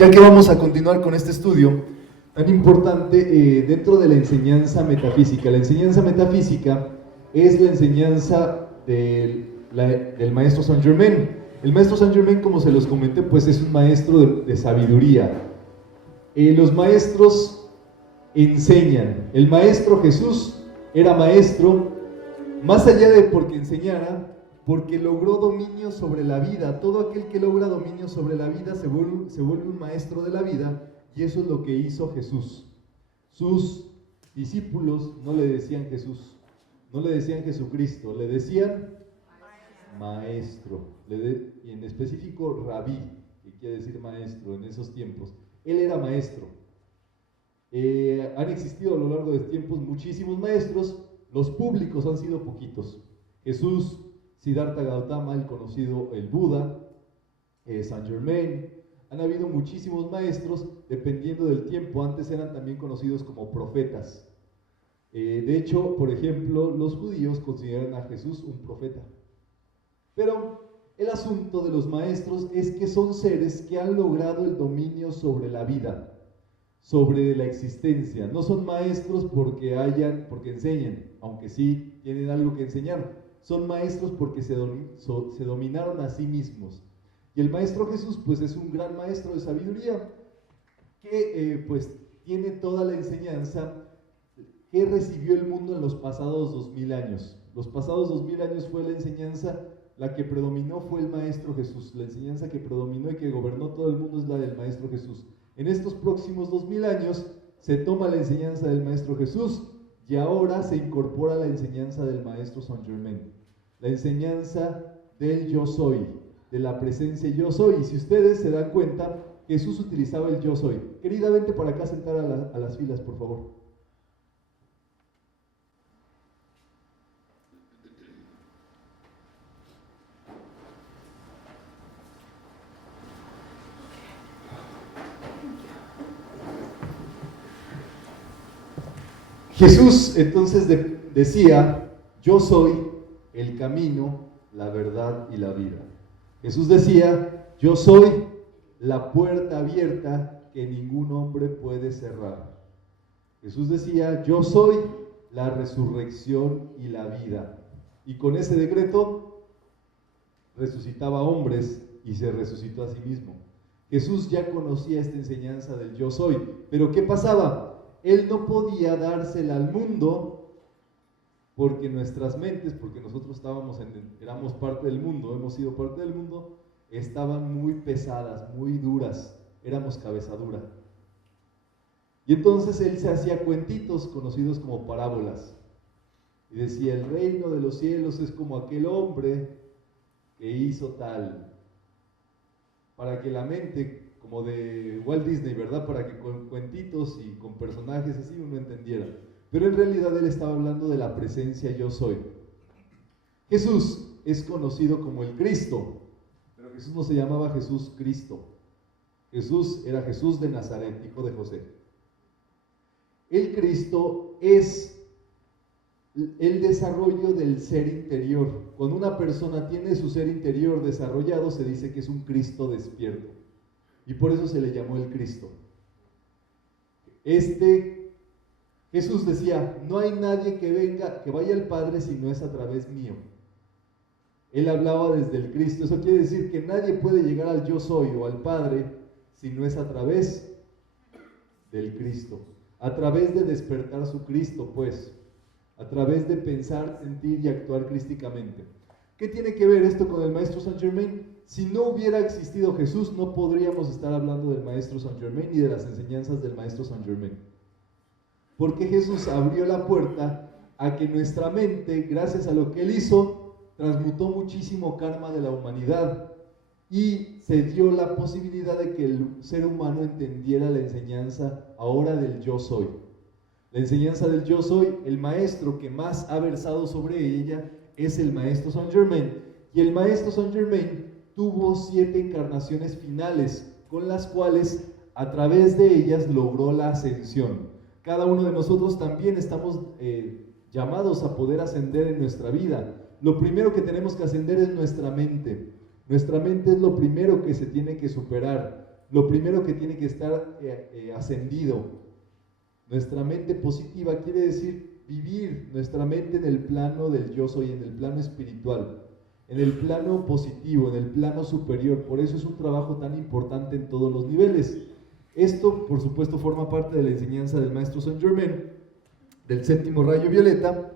Ya que vamos a continuar con este estudio tan importante dentro de la enseñanza metafísica. La enseñanza metafísica es la enseñanza del maestro Saint Germain. El maestro Saint Germain, como se los comenté, pues es un maestro de sabiduría. Los maestros enseñan. El maestro Jesús era maestro más allá de porque enseñara, porque logró dominio sobre la vida. Todo aquel que logra dominio sobre la vida se vuelve un maestro de la vida, y eso es lo que hizo Jesús. Sus discípulos no le decían Jesús, no le decían Jesucristo, le decían maestro, y en específico rabí, que quiere decir maestro en esos tiempos. Él era maestro. Han existido a lo largo de tiempos muchísimos maestros, los públicos han sido poquitos. Jesús, Siddhartha Gautama, el conocido el Buda, Saint Germain. Han habido muchísimos maestros, dependiendo del tiempo. Antes eran también conocidos como profetas. De hecho, por ejemplo, los judíos consideran a Jesús un profeta. Pero el asunto de los maestros es que son seres que han logrado el dominio sobre la vida, sobre la existencia. No son maestros porque enseñen, aunque sí tienen algo que enseñar. Son maestros porque se dominaron a sí mismos. Y el maestro Jesús pues es un gran maestro de sabiduría que pues tiene toda la enseñanza que recibió el mundo en los pasados 2000 años. Los pasados 2000 años fue la enseñanza, la que predominó fue el maestro Jesús. La enseñanza que predominó y que gobernó todo el mundo es la del maestro Jesús. En estos próximos 2000 años se toma la enseñanza del maestro Jesús y ahora se incorpora la enseñanza del maestro Saint Germain, la enseñanza del yo soy, de la presencia yo soy. Y si ustedes se dan cuenta, Jesús utilizaba el yo soy. Querida, vente para acá a sentar a las filas, por favor. Jesús entonces decía, yo soy el camino, la verdad y la vida. Jesús decía, yo soy la puerta abierta que ningún hombre puede cerrar. Jesús decía, yo soy la resurrección y la vida. Y con ese decreto resucitaba hombres y se resucitó a sí mismo. Jesús ya conocía esta enseñanza del yo soy, pero ¿qué pasaba? Él no podía dársela al mundo porque nuestras mentes, porque nosotros éramos parte del mundo, hemos sido parte del mundo, estaban muy pesadas, muy duras, éramos cabeza dura. Y entonces él se hacía cuentitos conocidos como parábolas. Y decía, el reino de los cielos es como aquel hombre que hizo tal. Para que la mente, como de Walt Disney, ¿verdad? Para que con cuentitos y con personajes así uno entendiera. Pero en realidad él estaba hablando de la presencia yo soy. Jesús es conocido como el Cristo, pero Jesús no se llamaba Jesús Cristo. Jesús era Jesús de Nazaret, hijo de José. El Cristo es el desarrollo del ser interior. Cuando una persona tiene su ser interior desarrollado, se dice que es un Cristo despierto. Y por eso se le llamó el Cristo. Jesús decía, no hay nadie que vaya al Padre si no es a través mío. Él hablaba desde el Cristo. Eso quiere decir que nadie puede llegar al yo soy o al Padre si no es a través del Cristo. A través de despertar su Cristo, pues. A través de pensar, sentir y actuar crísticamente. ¿Qué tiene que ver esto con el maestro Saint Germain? Si no hubiera existido Jesús, no podríamos estar hablando del maestro Saint Germain y de las enseñanzas del maestro Saint Germain. Porque Jesús abrió la puerta a que nuestra mente, gracias a lo que Él hizo, transmutó muchísimo karma de la humanidad y se dio la posibilidad de que el ser humano entendiera la enseñanza ahora del yo soy. La enseñanza del yo soy, el maestro que más ha versado sobre ella es el maestro Saint Germain. Y el maestro Saint Germain tuvo 7 encarnaciones finales, con las cuales a través de ellas logró la ascensión. Cada uno de nosotros también estamos llamados a poder ascender en nuestra vida. Lo primero que tenemos que ascender es nuestra mente. Nuestra mente es lo primero que se tiene que superar. lo primero que tiene que estar ascendido. Nuestra mente positiva quiere decir vivir nuestra mente en el plano del yo soy, en el plano espiritual, en el plano positivo, en el plano superior. Por eso es un trabajo tan importante en todos los niveles. Esto, por supuesto, forma parte de la enseñanza del maestro Saint Germain, del séptimo rayo violeta,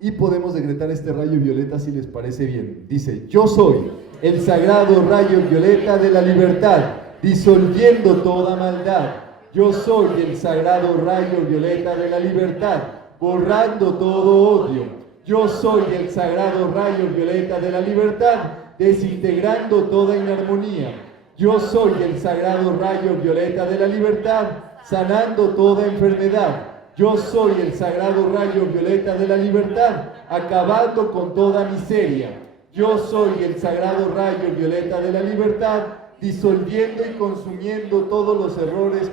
y podemos decretar este rayo violeta si les parece bien. Dice: yo soy el sagrado rayo violeta de la libertad, disolviendo toda maldad. Yo soy el sagrado rayo violeta de la libertad, borrando todo odio. Yo soy el sagrado rayo violeta de la libertad, desintegrando toda inarmonía. Yo soy el sagrado rayo violeta de la libertad, sanando toda enfermedad. Yo soy el sagrado rayo violeta de la libertad, acabando con toda miseria. Yo soy el sagrado rayo violeta de la libertad, disolviendo y consumiendo todos los errores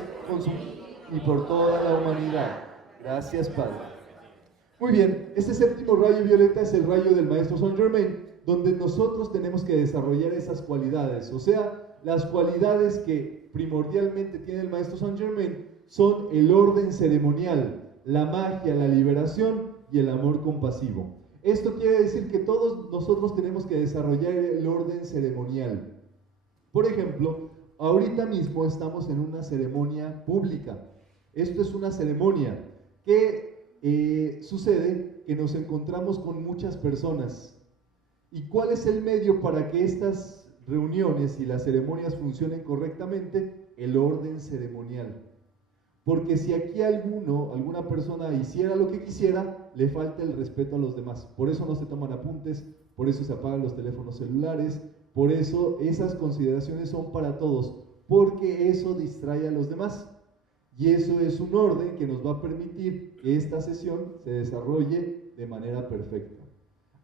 y por toda la humanidad. Gracias, Padre. Muy bien, este séptimo rayo violeta es el rayo del maestro Saint Germain, donde nosotros tenemos que desarrollar esas cualidades. O sea, las cualidades que primordialmente tiene el maestro Saint Germain son el orden ceremonial, la magia, la liberación y el amor compasivo. Esto quiere decir que todos nosotros tenemos que desarrollar el orden ceremonial. Por ejemplo, ahorita mismo estamos en una ceremonia pública. Esto es una ceremonia que sucede que nos encontramos con muchas personas. ¿Y cuál es el medio para que estas reuniones y las ceremonias funcionen correctamente? El orden ceremonial. Porque si aquí alguna persona hiciera lo que quisiera, le falta el respeto a los demás. Por eso no se toman apuntes, por eso se apagan los teléfonos celulares, por eso esas consideraciones son para todos, porque eso distrae a los demás. Y eso es un orden que nos va a permitir que esta sesión se desarrolle de manera perfecta.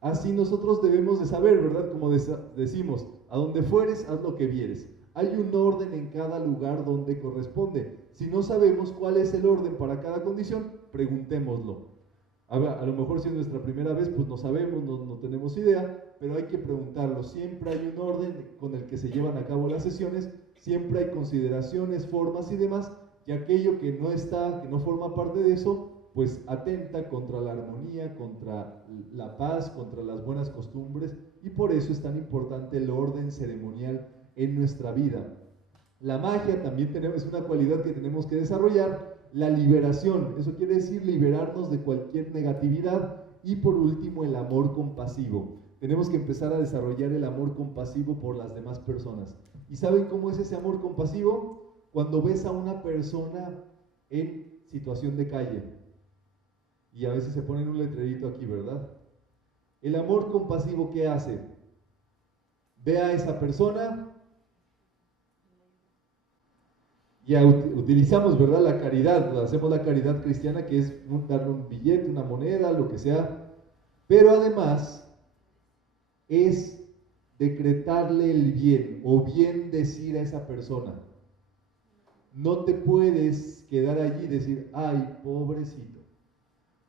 Así nosotros debemos de saber, ¿verdad? Como decimos, a donde fueres, haz lo que vieres. Hay un orden en cada lugar donde corresponde. Si no sabemos cuál es el orden para cada condición, preguntémoslo. A lo mejor si es nuestra primera vez, pues no sabemos, no tenemos idea, pero hay que preguntarlo. Siempre hay un orden con el que se llevan a cabo las sesiones, siempre hay consideraciones, formas y demás, y aquello que no forma parte de eso, pues atenta contra la armonía, contra la paz, contra las buenas costumbres, y por eso es tan importante el orden ceremonial en nuestra vida. La magia también es una cualidad que tenemos que desarrollar. La liberación, eso quiere decir liberarnos de cualquier negatividad. Y por último, el amor compasivo. Tenemos que empezar a desarrollar el amor compasivo por las demás personas. ¿Y saben cómo es ese amor compasivo? Cuando ves a una persona en situación de calle, y a veces se ponen un letrerito aquí, ¿verdad? El amor compasivo, ¿qué hace? Ve a esa persona y utilizamos, ¿verdad?, la caridad, hacemos la caridad cristiana, que es darle un billete, una moneda, lo que sea, pero además es decretarle el bien o bien decir a esa persona. No te puedes quedar allí y decir, ay, pobrecito,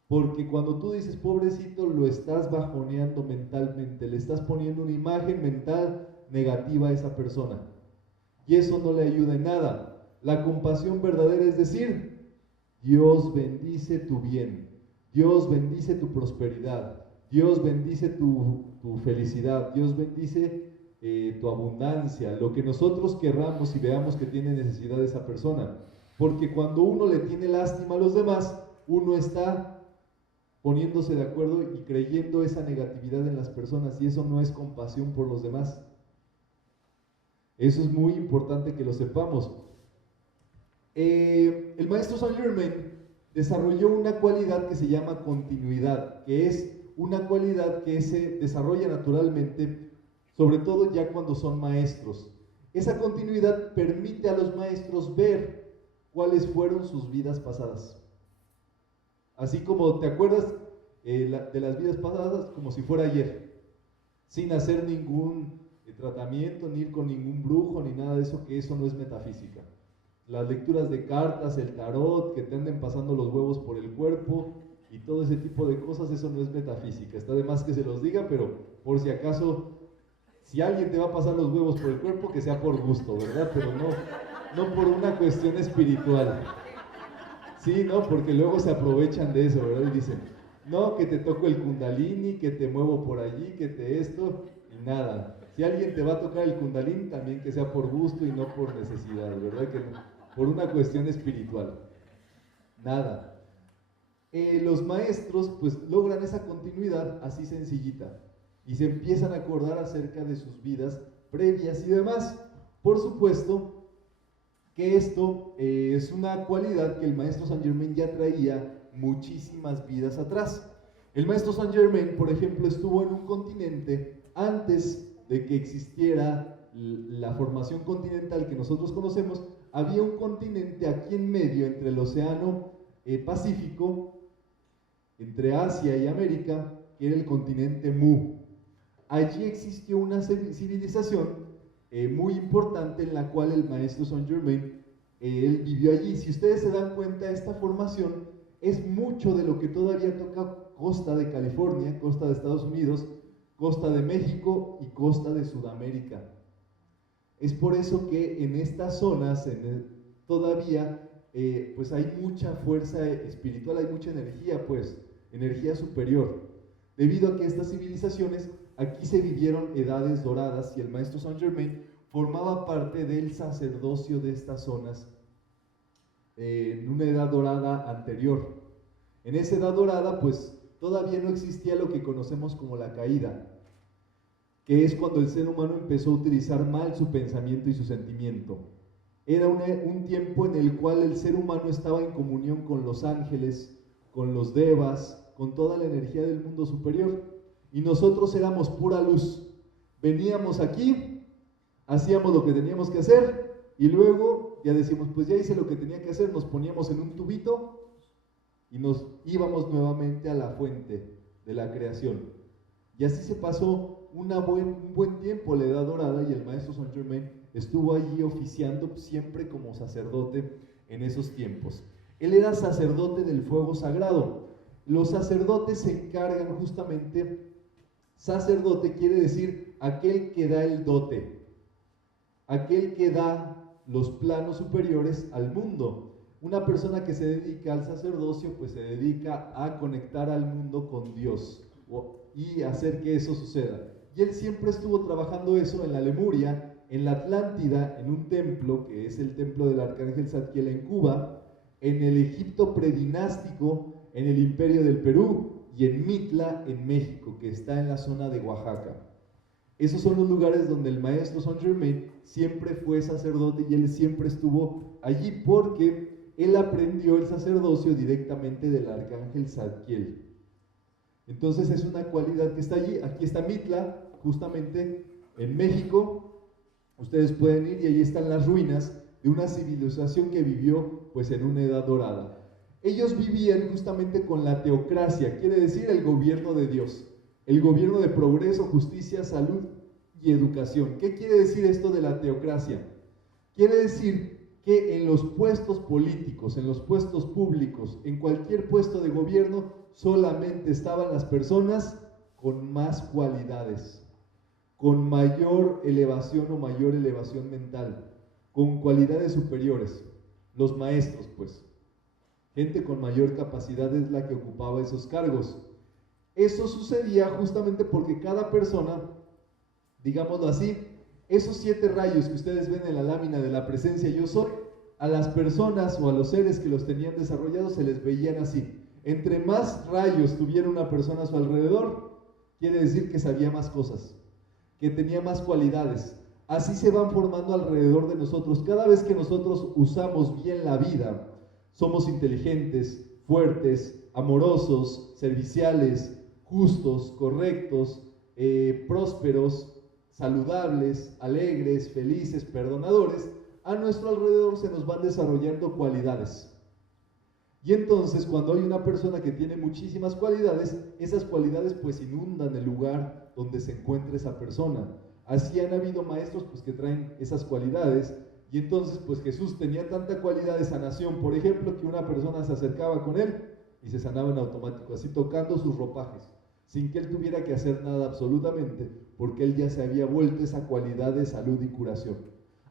porque cuando tú dices pobrecito lo estás bajoneando mentalmente, le estás poniendo una imagen mental negativa a esa persona y eso no le ayuda en nada. La compasión verdadera es decir, Dios bendice tu bien, Dios bendice tu prosperidad, Dios bendice tu felicidad, Dios bendice tu abundancia, lo que nosotros querramos y veamos que tiene necesidad esa persona. Porque cuando uno le tiene lástima a los demás, uno está poniéndose de acuerdo y creyendo esa negatividad en las personas, y eso no es compasión por los demás. Eso es muy importante que lo sepamos. El maestro Saint Germain desarrolló una cualidad que se llama continuidad, que es una cualidad que se desarrolla naturalmente, sobre todo ya cuando son maestros. Esa continuidad permite a los maestros ver cuáles fueron sus vidas pasadas. Así como te acuerdas de las vidas pasadas como si fuera ayer, sin hacer ningún tratamiento, ni ir con ningún brujo, ni nada de eso, que eso no es metafísica. Las lecturas de cartas, el tarot, que te anden pasando los huevos por el cuerpo y todo ese tipo de cosas, eso no es metafísica. Está de más que se los diga, pero por si acaso, si alguien te va a pasar los huevos por el cuerpo, que sea por gusto, ¿verdad? Pero no por una cuestión espiritual. Sí, ¿no? Porque luego se aprovechan de eso, ¿verdad? Y dicen, no, que te toco el kundalini, que te muevo por allí, que te esto, y nada. Si alguien te va a tocar el kundalini, también que sea por gusto y no por necesidad, ¿verdad? Que no, por una cuestión espiritual. Nada. Los maestros pues logran esa continuidad así sencillita y se empiezan a acordar acerca de sus vidas previas y demás. Por supuesto que esto es una cualidad que el maestro Saint Germain ya traía muchísimas vidas atrás. El maestro Saint Germain, por ejemplo, estuvo en un continente antes de que existiera la formación continental que nosotros conocemos. Había un continente aquí en medio entre el océano Pacífico, entre Asia y América, que era el continente Mu. Allí existió una civilización muy importante en la cual el maestro Saint Germain, él vivió allí. Si ustedes se dan cuenta, esta formación es mucho de lo que todavía toca costa de California, costa de Estados Unidos, costa de México y costa de Sudamérica. Es por eso que en estas zonas todavía pues hay mucha fuerza espiritual, hay mucha energía, pues, energía superior, debido a que estas civilizaciones, aquí se vivieron edades doradas y el maestro Saint Germain formaba parte del sacerdocio de estas zonas en una edad dorada anterior. En esa edad dorada, pues, todavía no existía lo que conocemos como la caída, que es cuando el ser humano empezó a utilizar mal su pensamiento y su sentimiento. Era un tiempo en el cual el ser humano estaba en comunión con los ángeles, con los devas, con toda la energía del mundo superior, y nosotros éramos pura luz. Veníamos aquí, hacíamos lo que teníamos que hacer, y luego ya decíamos, pues ya hice lo que tenía que hacer, nos poníamos en un tubito y nos íbamos nuevamente a la fuente de la creación. Y así se pasó un buen tiempo, la Edad Dorada, y el maestro Saint Germain estuvo allí oficiando siempre como sacerdote en esos tiempos. Él era sacerdote del fuego sagrado. Los sacerdotes se encargan justamente, sacerdote quiere decir aquel que da el dote, aquel que da los planos superiores al mundo. Una persona que se dedica al sacerdocio, pues se dedica a conectar al mundo con Dios y hacer que eso suceda. Y él siempre estuvo trabajando eso en la Lemuria, en la Atlántida, en un templo, que es el templo del Arcángel Zadkiel en Cuba, en el Egipto predinástico, en el Imperio del Perú, y en Mitla, en México, que está en la zona de Oaxaca. Esos son los lugares donde el maestro Saint Germain siempre fue sacerdote y él siempre estuvo allí porque él aprendió el sacerdocio directamente del Arcángel Zadkiel. Entonces es una cualidad que está allí. Aquí está Mitla, justamente en México. Ustedes pueden ir y ahí están las ruinas de una civilización que vivió pues en una edad dorada. Ellos vivían justamente con la teocracia, quiere decir el gobierno de Dios, el gobierno de progreso, justicia, salud y educación. ¿Qué quiere decir esto de la teocracia? Quiere decir que en los puestos políticos, en los puestos públicos, en cualquier puesto de gobierno, solamente estaban las personas con más cualidades, con mayor elevación o mayor elevación mental, con cualidades superiores, los maestros, pues. Gente con mayor capacidad es la que ocupaba esos cargos. Eso sucedía justamente porque cada persona, digámoslo así, esos 7 rayos que ustedes ven en la lámina de la presencia yo soy, a las personas o a los seres que los tenían desarrollados se les veían así. Entre más rayos tuviera una persona a su alrededor, quiere decir que sabía más cosas, que tenía más cualidades. Así se van formando alrededor de nosotros. Cada vez que nosotros usamos bien la vida, somos inteligentes, fuertes, amorosos, serviciales, justos, correctos, prósperos, saludables, alegres, felices, perdonadores, a nuestro alrededor se nos van desarrollando cualidades. Y entonces cuando hay una persona que tiene muchísimas cualidades, esas cualidades pues inundan el lugar donde se encuentra esa persona. Así han habido maestros pues que traen esas cualidades. Y entonces, pues Jesús tenía tanta cualidad de sanación, por ejemplo, que una persona se acercaba con él y se sanaba en automático, así tocando sus ropajes, sin que él tuviera que hacer nada absolutamente, porque él ya se había vuelto esa cualidad de salud y curación.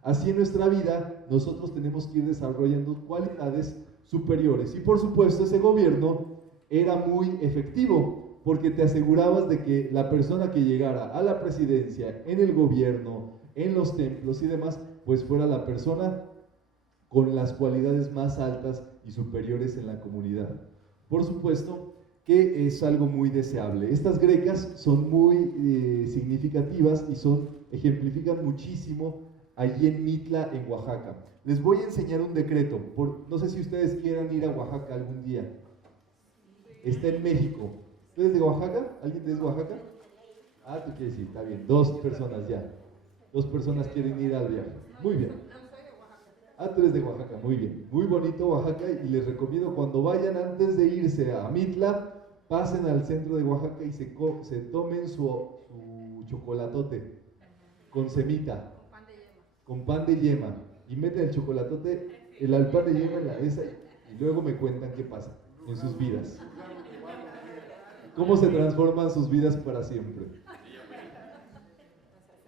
Así en nuestra vida nosotros tenemos que ir desarrollando cualidades superiores. Y por supuesto ese gobierno era muy efectivo, porque te asegurabas de que la persona que llegara a la presidencia, en el gobierno, en los templos y demás, pues fuera la persona con las cualidades más altas y superiores en la comunidad. Por supuesto que es algo muy deseable. Estas grecas son muy significativas y ejemplifican muchísimo allí en Mitla, en Oaxaca. Les voy a enseñar un decreto. No sé si ustedes quieran ir a Oaxaca algún día. Está en México. ¿Tú eres de Oaxaca? ¿Alguien es de Oaxaca? Ah, tú quieres ir, está bien. 2 personas ya. 2 personas quieren ir al viaje. Muy bien. Ah, tú eres de Oaxaca, muy bien. Muy bonito Oaxaca y les recomiendo cuando vayan antes de irse a Mitla, pasen al centro de Oaxaca y se tomen su chocolatote con semita, con pan de yema y meten el chocolatote, el pan de yema en la esa y luego me cuentan qué pasa en sus vidas. Cómo se transforman sus vidas para siempre.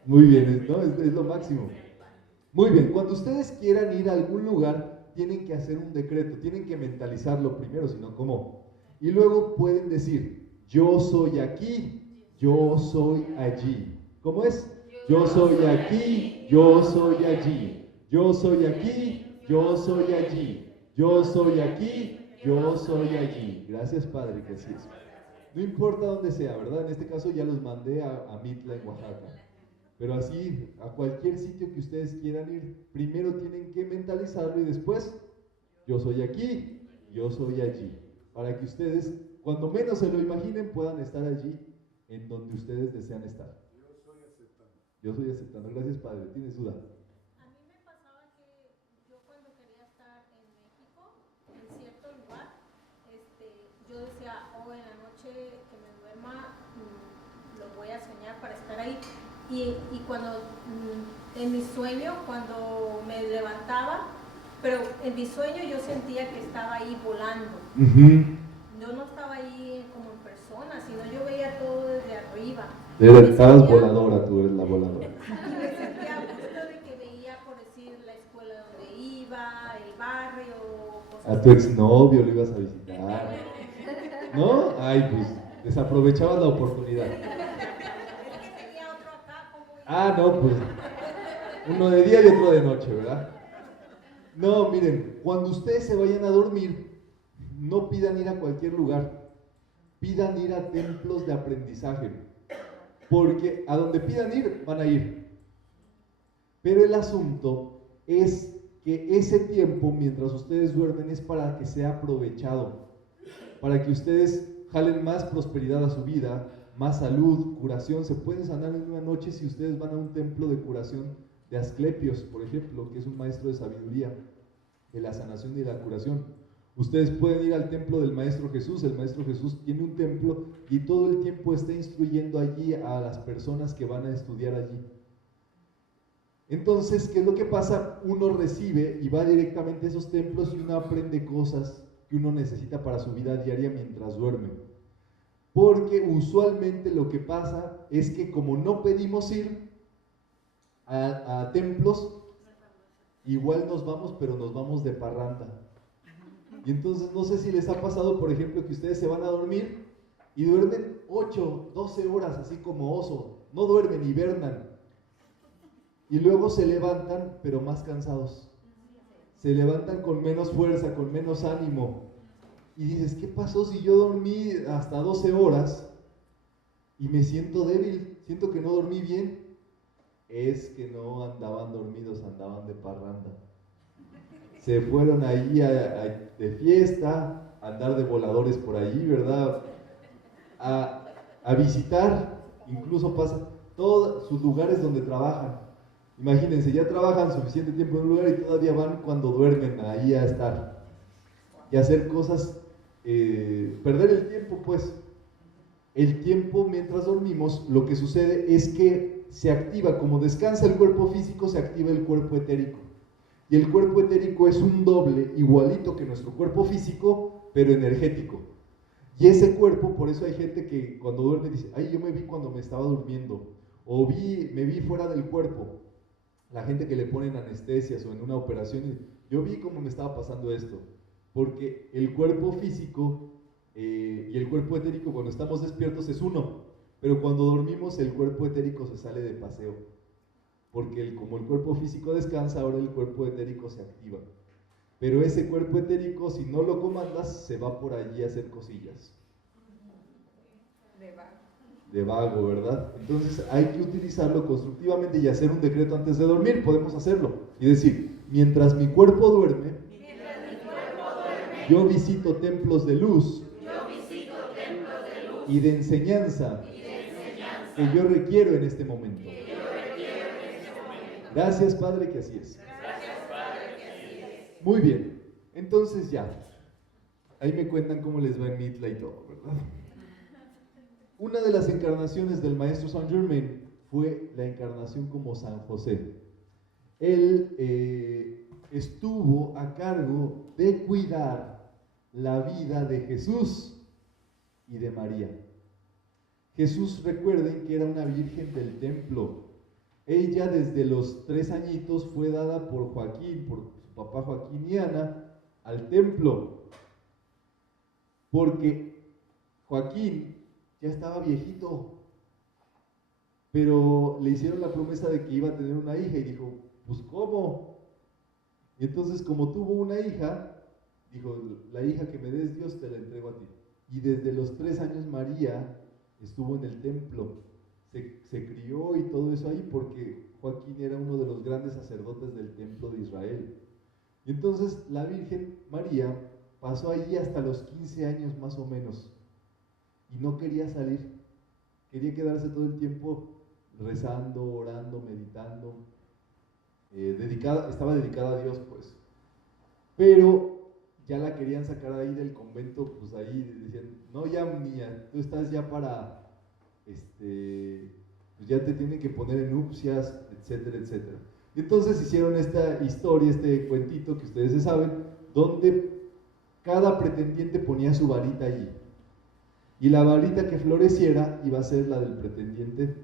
Muy bien, ¿no? Es lo máximo. Muy bien, cuando ustedes quieran ir a algún lugar, tienen que hacer un decreto, tienen que mentalizarlo primero, si no, ¿cómo? Y luego pueden decir, yo soy aquí, yo soy allí. ¿Cómo es? Yo soy aquí, yo soy allí. Yo soy aquí, yo soy allí. Yo soy aquí, yo soy allí. Gracias, Padre, que así es. No importa dónde sea, ¿verdad? En este caso ya los mandé a Mitla, en Oaxaca. Pero así, a cualquier sitio que ustedes quieran ir, primero tienen que mentalizarlo y después, yo soy aquí, yo soy allí. Para que ustedes, cuando menos se lo imaginen, puedan estar allí en donde ustedes desean estar. Yo soy aceptando. Yo soy aceptando. Gracias, Padre. ¿Tienes duda? A mí me pasaba que yo cuando quería estar en México, en cierto lugar, yo decía, en la noche que me duerma, lo voy a soñar para estar ahí. Y cuando, en mi sueño, cuando me levantaba, pero en mi sueño yo sentía que estaba ahí volando. Yo no estaba ahí como en persona, sino yo veía todo desde arriba. Estabas voladora, tú eres la voladora. Y me sentía a gusto de que veía, por decir, la escuela donde iba, el barrio, cosas A tu así. exnovio lo ibas a visitar. ¿No? Ay, pues desaprovechabas la oportunidad. Ah, no, pues uno de día y otro de noche, ¿verdad? No, miren, cuando ustedes se vayan a dormir, no pidan ir a cualquier lugar, pidan ir a templos de aprendizaje, porque a donde pidan ir, van a ir. Pero el asunto es que ese tiempo, mientras ustedes duermen, es para que sea aprovechado, para que ustedes jalen más prosperidad a su vida, más salud, curación. Se pueden sanar en una noche si ustedes van a un templo de curación de Asclepios, por ejemplo, que es un maestro de sabiduría, de la sanación y de la curación. Ustedes pueden ir al templo del Maestro Jesús. El Maestro Jesús tiene un templo y todo el tiempo está instruyendo allí a las personas que van a estudiar allí. Entonces, ¿qué es lo que pasa? Uno recibe y va directamente a esos templos y uno aprende cosas que uno necesita para su vida diaria mientras duerme. Porque usualmente lo que pasa es que como no pedimos ir a templos, igual nos vamos, pero nos vamos de parranda. Y entonces no sé si les ha pasado, por ejemplo, que ustedes se van a dormir y duermen 8, 12 horas, así como oso. No duermen, hibernan. Y luego se levantan, pero más cansados. Se levantan con menos fuerza, con menos ánimo. Y dices, ¿qué pasó si yo dormí hasta 12 horas y me siento débil? Siento que no dormí bien. Es que no andaban dormidos, andaban de parranda. Se fueron ahí de fiesta, a andar de voladores por allí, ¿verdad? A visitar, incluso pasan todos sus lugares donde trabajan. Imagínense, ya trabajan suficiente tiempo en un lugar y todavía van cuando duermen ahí a estar y hacer cosas, perder el tiempo, pues. El tiempo mientras dormimos, lo que sucede es que se activa, como descansa el cuerpo físico, se activa el cuerpo etérico. Y el cuerpo etérico es un doble, igualito que nuestro cuerpo físico, pero energético. Y ese cuerpo, por eso hay gente que cuando duerme dice, ay, yo me vi cuando me estaba durmiendo, o me vi fuera del cuerpo. la gente que le ponen anestesias o en una operación, yo vi cómo me estaba pasando esto, porque el cuerpo físico y el cuerpo etérico cuando estamos despiertos es uno, pero cuando dormimos el cuerpo etérico se sale de paseo, porque como el cuerpo físico descansa, ahora el cuerpo etérico se activa. Pero ese cuerpo etérico, si no lo comandas, se va por allí a hacer cosillas. De vago, ¿verdad? Entonces hay que utilizarlo constructivamente y hacer un decreto antes de dormir. Podemos hacerlo y decir, mientras mi cuerpo duerme, yo visito templos de luz y de enseñanza que yo requiero en este momento. Gracias, Padre, que así es. Muy bien, entonces ya, ahí me cuentan cómo les va en Mitla y todo, ¿verdad? Una de las encarnaciones del maestro Saint Germain fue la encarnación como San José. Él estuvo a cargo de cuidar la vida de Jesús y de María. Jesús, recuerden que era una virgen del templo. Ella desde los 3 añitos fue dada por Joaquín, por su papá Joaquín y Ana, al templo. Porque Joaquín ya estaba viejito, pero le hicieron la promesa de que iba a tener una hija y dijo, pues ¿cómo? Y entonces como tuvo una hija, dijo, la hija que me des Dios te la entrego a ti. Y desde los 3 años María estuvo en el templo, se crió y todo eso ahí porque Joaquín era uno de los grandes sacerdotes del templo de Israel. Y entonces la Virgen María pasó allí hasta los 15 años más o menos y no quería salir, quería quedarse todo el tiempo rezando, orando, meditando, estaba dedicada a Dios pues, pero ya la querían sacar ahí del convento, pues ahí decían, no ya niña, tú estás ya para, pues ya te tienen que poner en nupcias, etcétera, etcétera. Y entonces hicieron esta historia, este cuentito que ustedes se saben, donde cada pretendiente ponía su varita allí. Y la varita que floreciera iba a ser la del pretendiente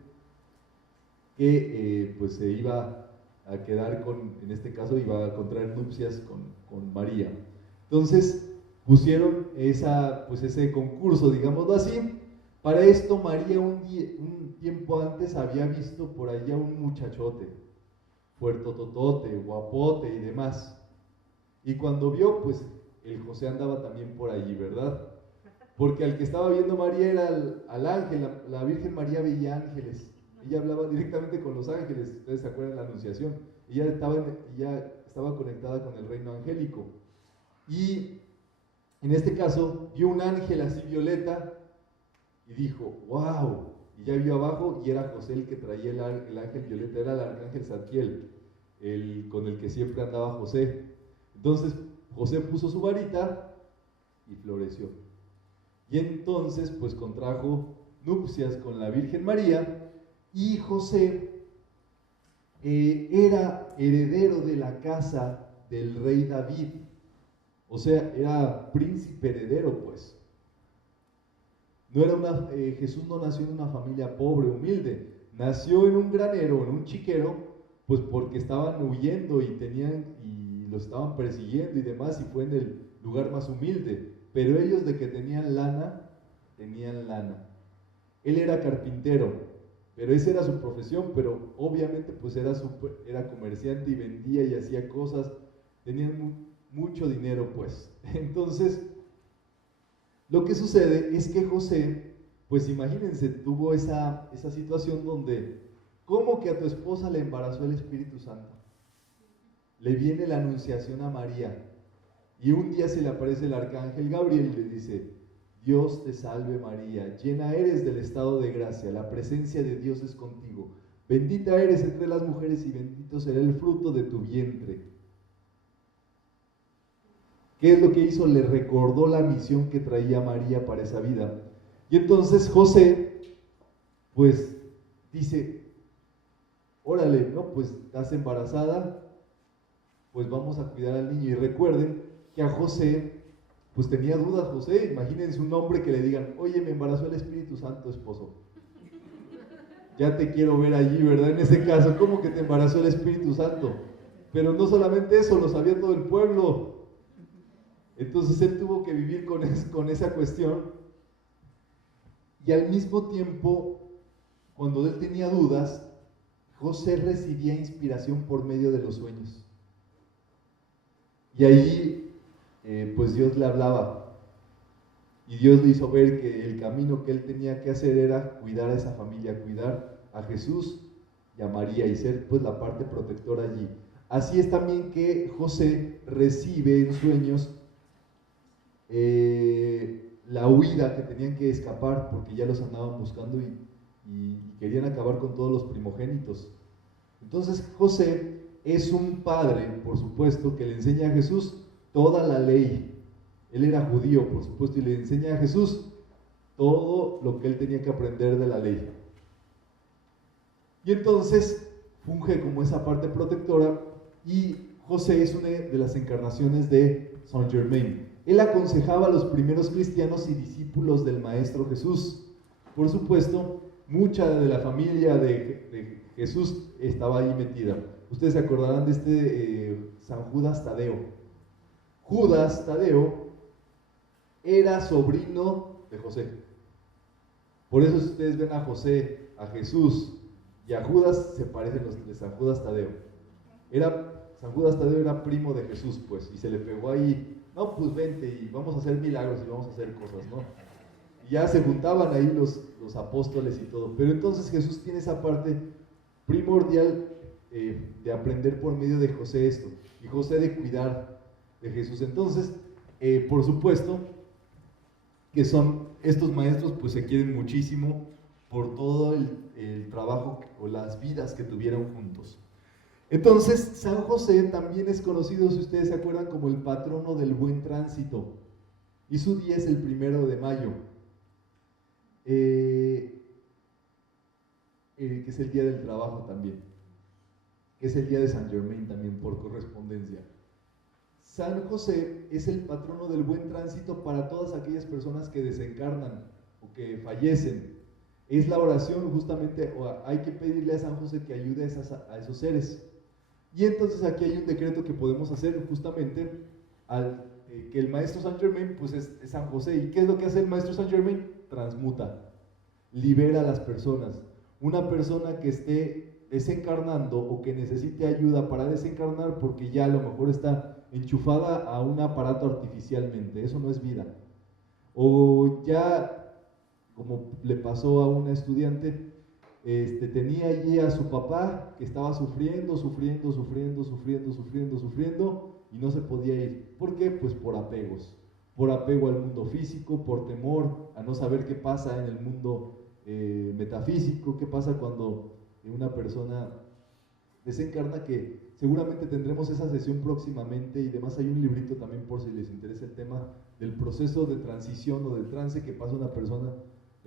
que pues se iba a quedar con, en este caso iba a contraer nupcias con María. Entonces pusieron ese concurso, digámoslo así. Para esto María un tiempo antes había visto por allá un muchachote, fuertototote, guapote y demás. Y cuando vio, pues el José andaba también por allí, ¿verdad? Porque al que estaba viendo María era al ángel, la Virgen María veía ángeles. Ella hablaba directamente con los ángeles, ustedes se acuerdan de la Anunciación. Ella estaba conectada con el reino angélico. Y en este caso vio un ángel así violeta y dijo, wow, y ya vio abajo y era José el que traía el ángel violeta, era el arcángel Zadkiel, con el que siempre andaba José. Entonces José puso su varita y floreció. Y entonces pues contrajo nupcias con la Virgen María y José era heredero de la casa del rey David, o sea, era príncipe heredero pues. No era Jesús no nació en una familia pobre, humilde, nació en un granero, en un chiquero, pues porque estaban huyendo y lo estaban persiguiendo y demás, y fue en el lugar más humilde, pero ellos de que tenían lana. Él era carpintero, pero esa era su profesión, pero obviamente pues era comerciante y vendía y hacía cosas, tenían mucho dinero pues. Entonces, lo que sucede es que José, pues imagínense, tuvo esa situación donde, ¿cómo que a tu esposa le embarazó el Espíritu Santo? Le viene la anunciación a María, y un día se le aparece el arcángel Gabriel y le dice, Dios te salve María, llena eres del estado de gracia, la presencia de Dios es contigo, bendita eres entre las mujeres y bendito será el fruto de tu vientre. ¿Qué es lo que hizo? Le recordó la misión que traía María para esa vida. Y entonces José, pues, dice, órale, ¿no? Pues estás embarazada, pues vamos a cuidar al niño. Y recuerden que a José, pues tenía dudas José, imagínense un hombre que le digan, oye, me embarazó el Espíritu Santo, esposo. ya te quiero ver allí, ¿verdad? En ese caso, ¿cómo que te embarazó el Espíritu Santo? Pero no solamente eso, lo sabía todo el pueblo. Entonces él tuvo que vivir con esa cuestión. Y al mismo tiempo, cuando él tenía dudas, José recibía inspiración por medio de los sueños. Y ahí, pues Dios le hablaba. Y Dios le hizo ver que el camino que él tenía que hacer era cuidar a esa familia, cuidar a Jesús y a María y ser pues la parte protectora allí. Así es también que José recibe en sueños la huida, que tenían que escapar porque ya los andaban buscando y querían acabar con todos los primogénitos. Entonces José es un padre, por supuesto, que le enseña a Jesús toda la ley. Él era judío, por supuesto, y le enseña a Jesús todo lo que él tenía que aprender de la ley. Y entonces funge como esa parte protectora, y José es una de las encarnaciones de Saint Germain. Él aconsejaba a los primeros cristianos y discípulos del Maestro Jesús. Por supuesto, mucha de la familia de Jesús estaba ahí metida. Ustedes se acordarán de San Judas Tadeo. Judas Tadeo era sobrino de José. Por eso si ustedes ven a José, a Jesús y a Judas, se parecen los de San Judas Tadeo. San Judas Tadeo era primo de Jesús, pues, y se le pegó ahí, no, pues vente y vamos a hacer milagros y vamos a hacer cosas, ¿no? Y ya se juntaban ahí los apóstoles y todo. Pero entonces Jesús tiene esa parte primordial de aprender por medio de José esto, y José de cuidar de Jesús. Entonces, por supuesto, que son estos maestros, pues se quieren muchísimo por todo el trabajo o las vidas que tuvieron juntos. Entonces, San José también es conocido, si ustedes se acuerdan, como el patrono del buen tránsito, y su día es el 1 de mayo, que es el día del trabajo también, que es el día de Saint Germain también, por correspondencia. San José es el patrono del buen tránsito para todas aquellas personas que desencarnan o que fallecen. Es la oración justamente, hay que pedirle a San José que ayude a esos seres. Y entonces aquí hay un decreto que podemos hacer justamente que el maestro Saint Germain pues es San José. ¿Y qué es lo que hace el maestro Saint Germain? Transmuta, libera a las personas. Una persona que esté desencarnando o que necesite ayuda para desencarnar porque ya a lo mejor está enchufada a un aparato artificialmente, eso no es vida. O ya, como le pasó a una estudiante, tenía allí a su papá que estaba sufriendo y no se podía ir. ¿Por qué? Pues por apegos, por apego al mundo físico, por temor a no saber qué pasa en el mundo metafísico, qué pasa cuando una persona desencarna, que seguramente tendremos esa sesión próximamente y demás. Hay un librito también por si les interesa el tema del proceso de transición o del trance que pasa una persona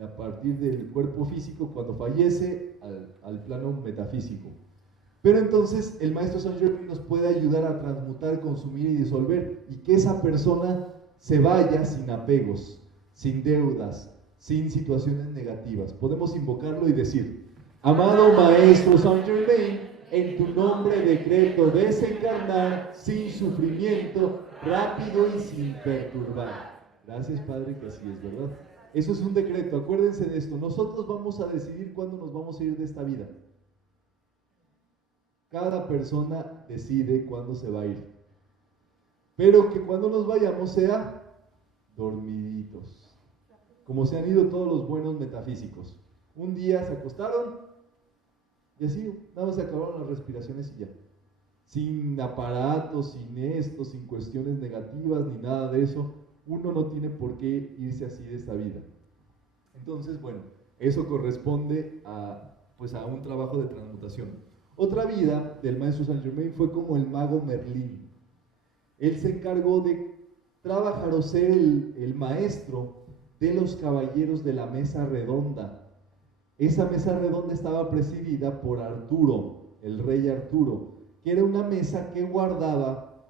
a partir del cuerpo físico cuando fallece al plano metafísico. Pero entonces el maestro Saint Germain nos puede ayudar a transmutar, consumir y disolver, y que esa persona se vaya sin apegos, sin deudas, sin situaciones negativas. Podemos invocarlo y decir: amado maestro Saint Germain, en tu nombre decreto desencarnar sin sufrimiento, rápido y sin perturbar. Gracias, Padre, que así es, ¿verdad? Eso es un decreto, acuérdense de esto. Nosotros vamos a decidir cuándo nos vamos a ir de esta vida. Cada persona decide cuándo se va a ir. Pero que cuando nos vayamos sea dormiditos, como se han ido todos los buenos metafísicos. Un día se acostaron y así, nada más se acabaron las respiraciones y ya. Sin aparatos, sin esto, sin cuestiones negativas ni nada de eso. Uno no tiene por qué irse así de esta vida. Entonces, bueno, eso corresponde a un trabajo de transmutación. Otra vida del maestro Saint Germain fue como el mago Merlín. Él se encargó de trabajar o ser el maestro de los caballeros de la mesa redonda. Esa mesa redonda estaba presidida por Arturo, el rey Arturo, que era una mesa que guardaba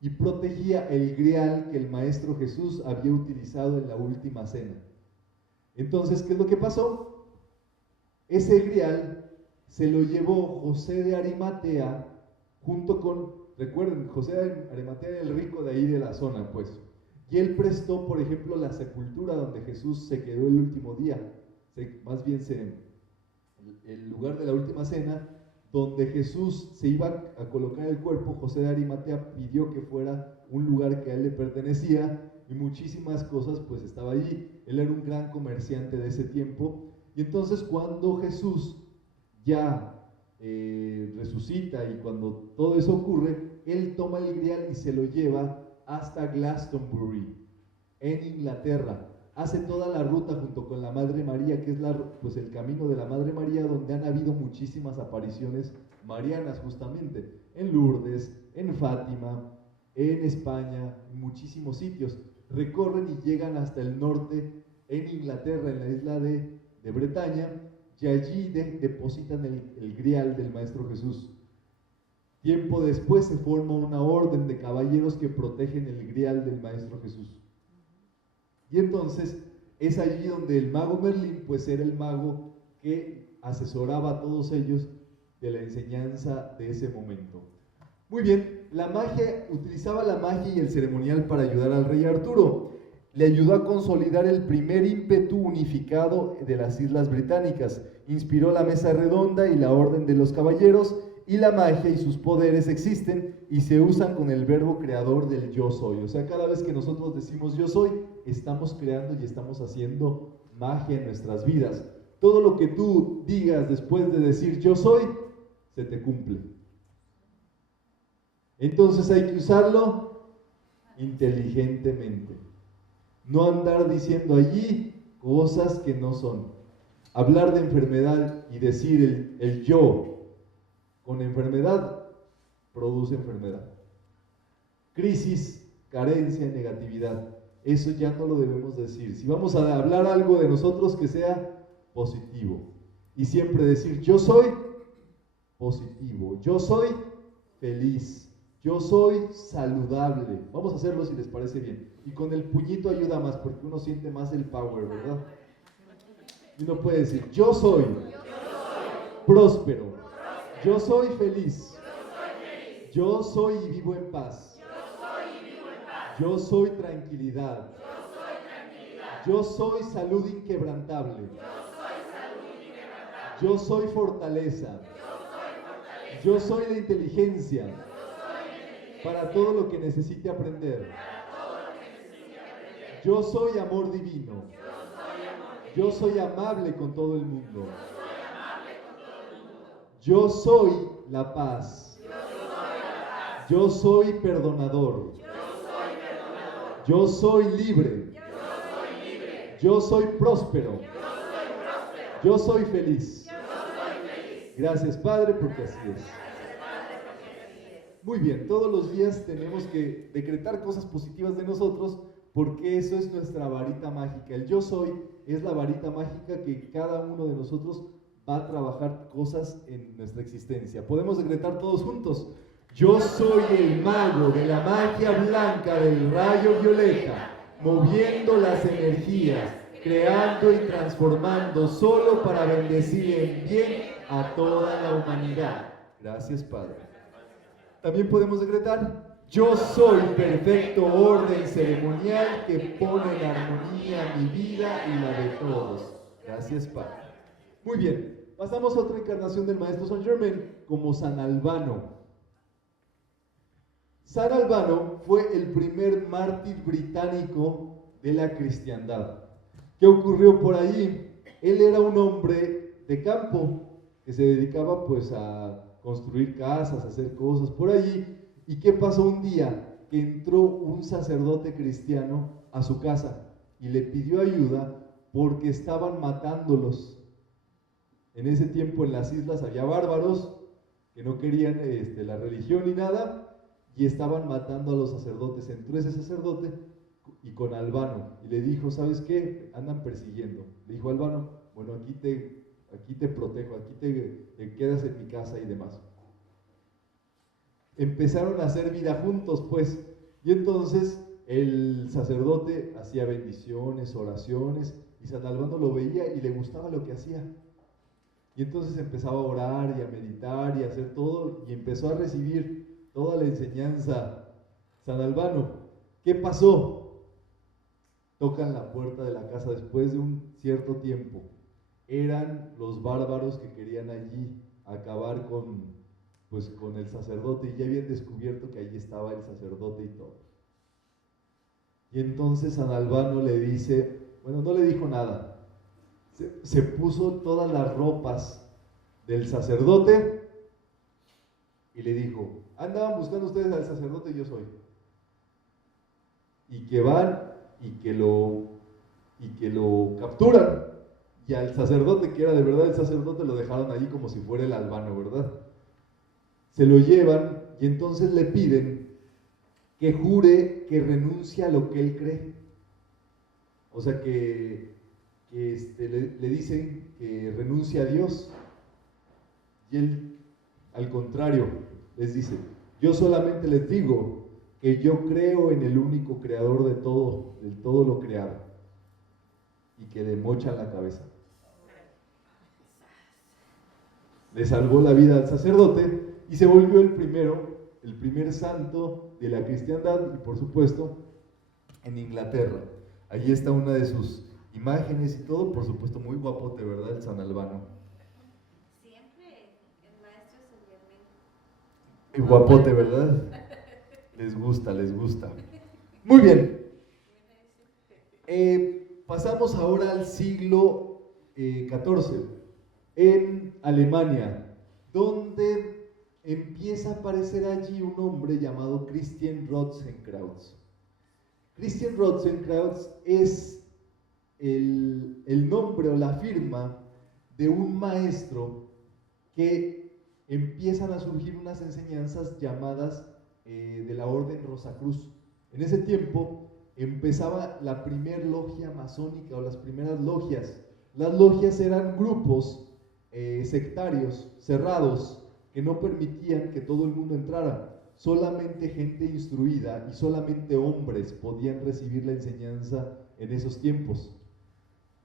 y protegía el grial que el Maestro Jesús había utilizado en la última cena. Entonces, ¿qué es lo que pasó? ese grial se lo llevó José de Arimatea junto con, recuerden, José de Arimatea era el rico de ahí de la zona, pues. Y él prestó, por ejemplo, la sepultura donde Jesús se quedó el último día, el lugar de la última cena, donde Jesús se iba a colocar el cuerpo. José de Arimatea pidió que fuera un lugar que a él le pertenecía y muchísimas cosas pues estaba allí. Él era un gran comerciante de ese tiempo y entonces cuando Jesús ya resucita y cuando todo eso ocurre, él toma el grial y se lo lleva hasta Glastonbury, en Inglaterra. Hace toda la ruta junto con la Madre María, que es pues el camino de la Madre María, donde han habido muchísimas apariciones marianas justamente, en Lourdes, en Fátima, en España, en muchísimos sitios. Recorren y llegan hasta el norte, en Inglaterra, en la isla de Bretaña, y allí depositan el grial del Maestro Jesús. Tiempo después se forma una orden de caballeros que protegen el grial del Maestro Jesús. Y entonces es allí donde el mago Merlín pues era el mago que asesoraba a todos ellos de la enseñanza de ese momento. Muy bien, la magia, utilizaba la magia y el ceremonial para ayudar al rey Arturo. Le ayudó a consolidar el primer ímpetu unificado de las Islas Británicas. Inspiró la mesa redonda y la orden de los caballeros, y la magia y sus poderes existen y se usan con el verbo creador del yo soy. O sea, cada vez que nosotros decimos yo soy, estamos creando y estamos haciendo magia en nuestras vidas. Todo lo que tú digas después de decir yo soy, se te cumple. Entonces hay que usarlo inteligentemente. No andar diciendo allí cosas que no son. Hablar de enfermedad y decir el yo con enfermedad produce enfermedad. Crisis, carencia, negatividad. Eso ya no lo debemos decir. Si vamos a hablar algo de nosotros, que sea positivo. Y siempre decir yo soy positivo, yo soy feliz, yo soy saludable. Vamos a hacerlo si les parece bien. Y con el puñito ayuda más porque uno siente más el power, ¿verdad? Y uno puede decir yo soy próspero, yo soy feliz, yo soy y vivo en paz, yo soy tranquilidad, yo soy salud inquebrantable, yo soy fortaleza, yo soy la inteligencia para todo lo que necesite aprender, yo soy amor divino, yo soy amable con todo el mundo, yo soy la paz, yo soy perdonador, yo soy libre, yo soy próspero, yo soy feliz. Gracias, Padre, porque así es. Muy bien, todos los días tenemos que decretar cosas positivas de nosotros porque eso es nuestra varita mágica. El yo soy es la varita mágica que cada uno de nosotros va a trabajar cosas en nuestra existencia. Podemos decretar todos juntos. Yo soy el mago de la magia blanca del rayo violeta, moviendo las energías, creando y transformando solo para bendecir en bien a toda la humanidad. Gracias, Padre. También podemos decretar, yo soy perfecto orden ceremonial que pone en armonía mi vida y la de todos. Gracias, Padre. Muy bien, pasamos a otra encarnación del Maestro Saint Germain como San Albano. San Albano fue el primer mártir británico de la cristiandad. ¿Qué ocurrió por allí? Él era un hombre de campo que se dedicaba pues a construir casas, a hacer cosas por allí. ¿Y qué pasó un día? Que entró un sacerdote cristiano a su casa y le pidió ayuda porque estaban matándolos. En ese tiempo en las islas había bárbaros que no querían la religión ni nada y estaban matando a los sacerdotes. Entró ese sacerdote y con Albano y le dijo, ¿sabes qué? Andan persiguiendo. Le dijo Albano, bueno, aquí te protejo, aquí te quedas en mi casa y demás. Empezaron a hacer vida juntos, pues, y entonces el sacerdote hacía bendiciones, oraciones, y San Albano lo veía y le gustaba lo que hacía. Y entonces empezaba a orar y a meditar y a hacer todo, y empezó a recibir toda la enseñanza San Albano. ¿Qué pasó? Tocan la puerta de la casa después de un cierto tiempo. Eran los bárbaros que querían allí acabar con el sacerdote, y ya habían descubierto que allí estaba el sacerdote y todo. Y entonces San Albano le dice, bueno, no le dijo nada, se puso todas las ropas del sacerdote y le dijo, andaban buscando ustedes al sacerdote, yo soy. Y que van y que lo capturan, y al sacerdote, que era de verdad el sacerdote, lo dejaron allí como si fuera el Albano, ¿verdad? Se lo llevan y entonces le piden que jure que renuncia a lo que él cree. O sea, que le dicen que renuncia a Dios. Y él, al contrario, les dice, yo solamente les digo que yo creo en el único creador de todo lo creado. Y que le mochan la cabeza. Le salvó la vida al sacerdote y se volvió el primer santo de la cristiandad, y por supuesto en Inglaterra. Allí está una de sus imágenes y todo, por supuesto muy guapote, ¿verdad? El San Albano. Siempre el maestro es el El guapote, ¿verdad? Les gusta. Muy bien. Pasamos ahora al siglo XIV, en Alemania, donde empieza a aparecer allí un hombre llamado Christian Rosenkreuz. Christian Rosenkreuz es el nombre o la firma de un maestro que empiezan a surgir unas enseñanzas llamadas de la Orden Rosacruz. En ese tiempo empezaba la primer logia masónica o las primeras logias. Las logias eran grupos sectarios, cerrados, que no permitían que todo el mundo entrara. Solamente gente instruida y solamente hombres podían recibir la enseñanza en esos tiempos.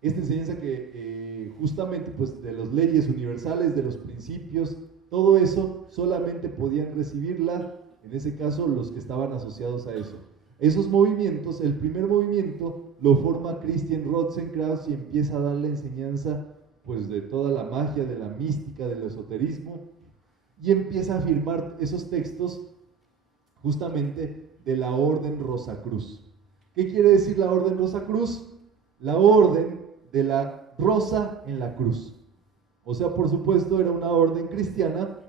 Esta enseñanza que justamente pues, de las leyes universales, de los principios, todo eso solamente podían recibirla, en ese caso, los que estaban asociados a eso. Esos movimientos, el primer movimiento lo forma Christian Rosenkreuz y empieza a dar la enseñanza pues, de toda la magia, de la mística, del esoterismo, y empieza a firmar esos textos justamente de la Orden Rosacruz. ¿Qué quiere decir la Orden Rosacruz? La orden de la rosa en la cruz. O sea, por supuesto, era una orden cristiana,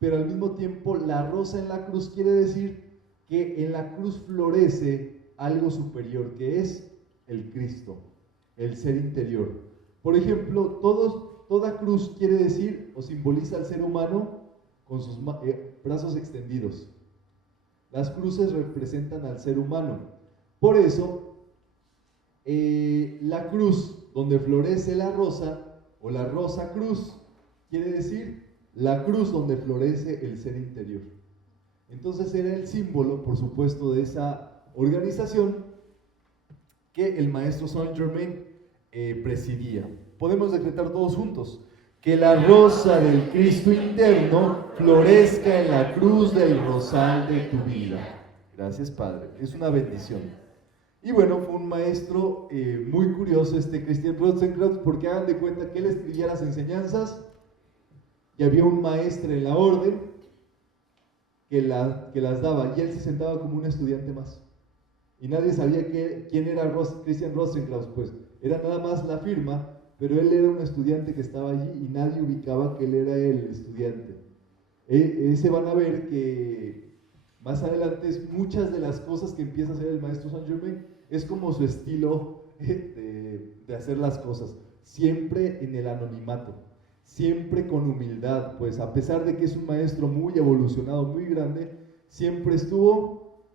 pero al mismo tiempo la rosa en la cruz quiere decir que en la cruz florece algo superior, que es el Cristo, el ser interior. Por ejemplo, toda cruz quiere decir o simboliza al ser humano con sus brazos extendidos. Las cruces representan al ser humano. Por eso, la cruz donde florece la rosa, o la rosa cruz, quiere decir la cruz donde florece el ser interior. Entonces era el símbolo, por supuesto, de esa organización que el maestro Saint-Germain presidía. Podemos decretar todos juntos: que la rosa del Cristo interno florezca en la cruz del rosal de tu vida. Gracias, Padre. Es una bendición. Y bueno, fue un maestro muy curioso Christian Rosenkreuz, porque hagan de cuenta que él escribía las enseñanzas y había un maestro en la orden que las daba, y él se sentaba como un estudiante más. Y nadie sabía quién era Christian Rosenkreuz, pues era nada más la firma, pero él era un estudiante que estaba allí y nadie ubicaba que él era el estudiante. Se van a ver que más adelante muchas de las cosas que empieza a hacer el maestro Saint-Germain es como su estilo de hacer las cosas, siempre en el anonimato, siempre con humildad, pues a pesar de que es un maestro muy evolucionado, muy grande, siempre estuvo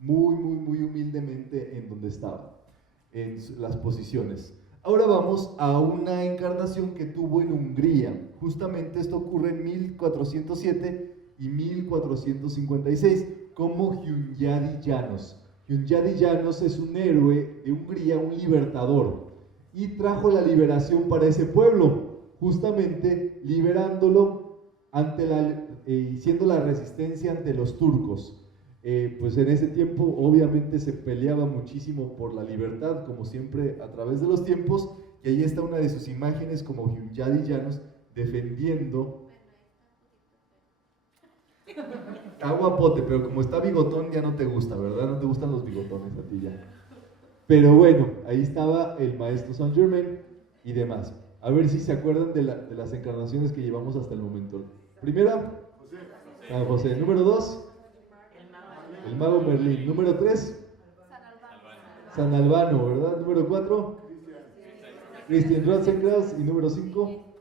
muy humildemente en donde estaba, en las posiciones. Ahora vamos a una encarnación que tuvo en Hungría. Justamente esto ocurre en 1407 y 1456, como Hunyadi János. Hunyadi János es un héroe de Hungría, un libertador, y trajo la liberación para ese pueblo. justamente liberándolo siendo la resistencia ante los turcos. Pues en ese tiempo obviamente se peleaba muchísimo por la libertad, como siempre a través de los tiempos, y ahí está una de sus imágenes como Hyun-Yadi Llanos defendiendo. Está guapote, pero como está bigotón ya no te gusta, ¿verdad? No te gustan los bigotones a ti ya. Pero bueno, ahí estaba el maestro Saint Germain y demás. A ver si se acuerdan de las encarnaciones que llevamos hasta el momento. Primera, San José. Número 2, el mago Merlín. Número 3, San Albano, ¿verdad? Número 4, Christian Rosenkrantz. Y número 5,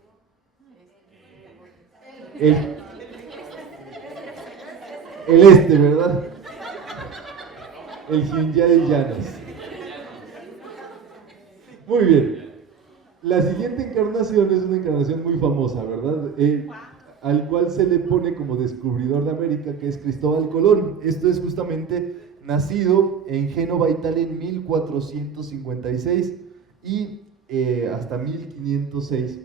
¿verdad? El Hyun-Yadi Llanos. Muy bien. La siguiente encarnación es una encarnación muy famosa, ¿verdad? Al cual se le pone como descubridor de América, que es Cristóbal Colón. Esto es justamente nacido en Génova, Italia, en 1456 y hasta 1506.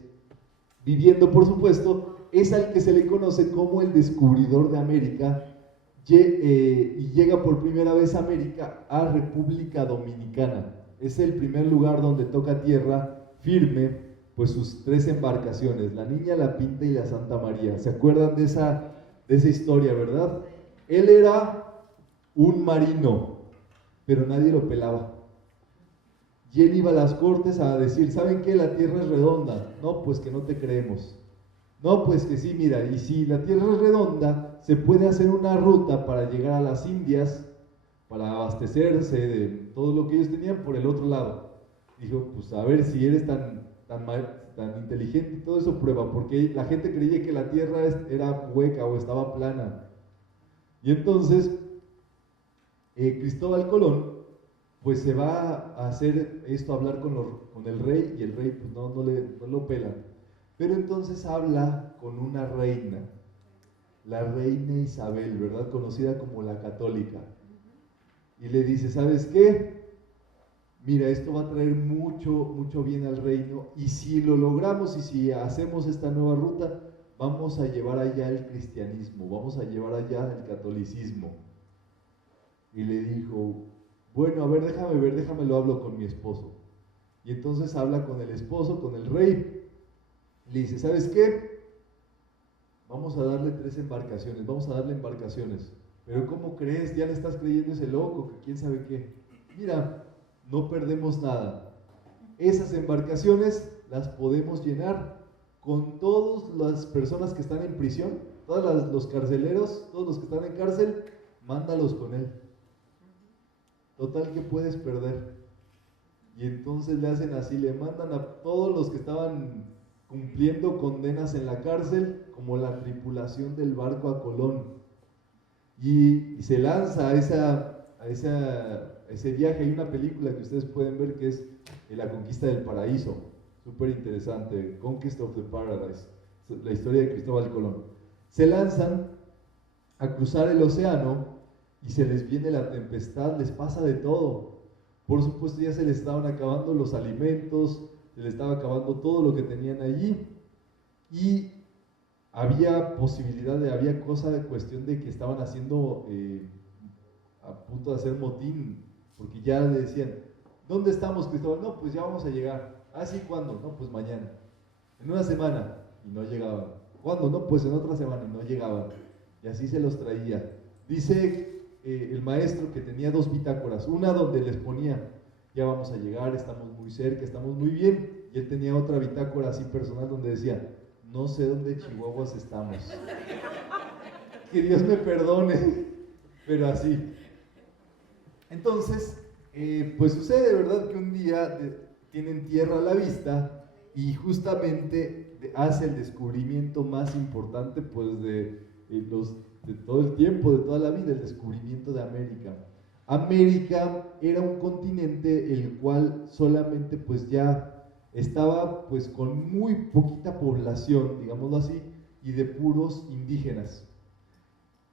Viviendo, por supuesto, es al que se le conoce como el descubridor de América, y llega por primera vez a América, a República Dominicana. Es el primer lugar donde toca tierra firme, pues sus 3 embarcaciones, la Niña, la Pinta y la Santa María. ¿Se acuerdan de esa historia, verdad? Él era un marino, pero nadie lo pelaba. Y él iba a las cortes a decir, ¿saben qué? La tierra es redonda. No, pues que no te creemos. No, pues que sí, mira, y si la tierra es redonda, se puede hacer una ruta para llegar a las Indias, para abastecerse de todo lo que ellos tenían por el otro lado. Dijo, pues a ver si eres tan inteligente y todo eso, prueba, porque la gente creía que la tierra era hueca o estaba plana. Y entonces, Cristóbal Colón, pues se va a hacer esto, a hablar con el rey, y el rey pues no lo pela. Pero entonces habla con una reina, la reina Isabel, ¿verdad? Conocida como la católica. Y le dice, ¿sabes qué? Mira, esto va a traer mucho bien al reino, y si lo logramos y si hacemos esta nueva ruta, vamos a llevar allá el cristianismo, vamos a llevar allá el catolicismo. Y le dijo, bueno, a ver, déjame lo hablo con mi esposo. Y entonces habla con el esposo, con el rey. Le dice, ¿sabes qué? Vamos a darle 3 embarcaciones, vamos a darle embarcaciones. Pero ¿cómo crees? Ya le estás creyendo ese loco, que quién sabe qué. Mira, no perdemos nada. Esas embarcaciones las podemos llenar con todas las personas que están en prisión, todos los carceleros, todos los que están en cárcel, mándalos con él. Total, que puedes perder. Y entonces le hacen así, le mandan a todos los que estaban cumpliendo condenas en la cárcel, como la tripulación del barco a Colón. Y se lanza a ese viaje. Hay una película que ustedes pueden ver que es La Conquista del Paraíso, súper interesante, Conquest of the Paradise, la historia de Cristóbal Colón. Se lanzan a cruzar el océano y se les viene la tempestad, les pasa de todo. Por supuesto, ya se les estaban acabando los alimentos, se les estaba acabando todo lo que tenían allí, y había cuestión de que estaban haciendo, a punto de hacer motín, porque ya le decían, ¿dónde estamos, Cristóbal? No, pues ya vamos a llegar. ¿Ah, sí? ¿Cuándo? No, pues mañana. En una semana, y no llegaban. ¿Cuándo? No, pues en otra semana, y no llegaban. Y así se los traía. Dice el maestro que tenía 2 bitácoras, una donde les ponía, ya vamos a llegar, estamos muy cerca, estamos muy bien, y él tenía otra bitácora así personal donde decía, no sé dónde chihuahuas estamos. Que Dios me perdone, pero así. Entonces, pues sucede, ¿verdad?, que un día tienen tierra a la vista, y justamente hace el descubrimiento más importante, pues, de todo el tiempo, de toda la vida, el descubrimiento de América. América era un continente el cual solamente pues ya estaba pues con muy poquita población, digámoslo así, y de puros indígenas,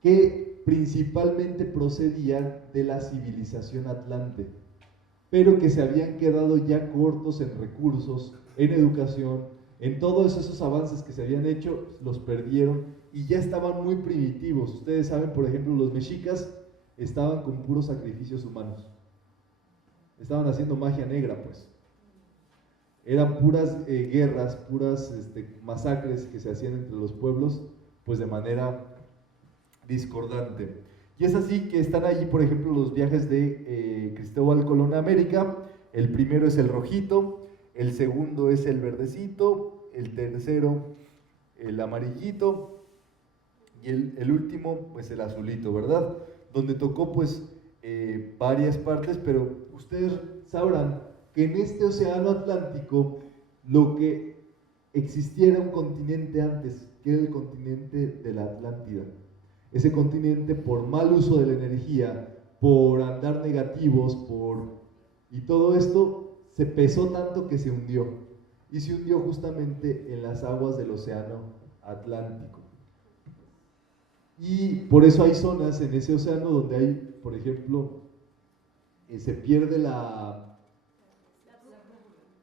que principalmente procedían de la civilización atlante, pero que se habían quedado ya cortos en recursos, en educación, En todos esos avances que se habían hecho, los perdieron y ya estaban muy primitivos. Ustedes saben, por ejemplo, los mexicas estaban con puros sacrificios humanos. Estaban haciendo magia negra, pues. Eran puras guerras, puras masacres que se hacían entre los pueblos, pues de manera discordante. Y es así que están allí, por ejemplo, los viajes de Cristóbal Colón a América. El primero es el rojito, el segundo es el verdecito, el tercero el amarillito y el último pues el azulito, ¿verdad? Donde tocó pues varias partes, pero ustedes sabrán que en este océano Atlántico lo que existiera un continente antes, que era el continente de la Atlántida. Ese continente, por mal uso de la energía, por andar negativos, y todo esto se pesó tanto que se hundió. Y se hundió justamente en las aguas del océano Atlántico. Y por eso hay zonas en ese océano donde hay, por ejemplo, se pierde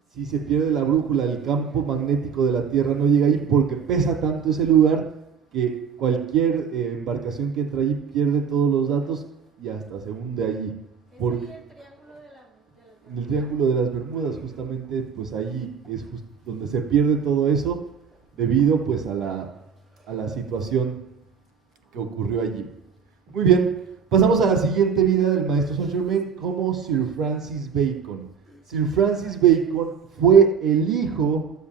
se pierde la brújula, el campo magnético de la Tierra no llega ahí porque pesa tanto ese lugar que cualquier embarcación que entra allí pierde todos los datos y hasta se hunde allí. En el Triángulo de las Bermudas, justamente, pues ahí es donde se pierde todo eso debido pues a la situación que ocurrió allí. Muy bien, pasamos a la siguiente vida del maestro Saint-Germain como Sir Francis Bacon. Sir Francis Bacon fue el hijo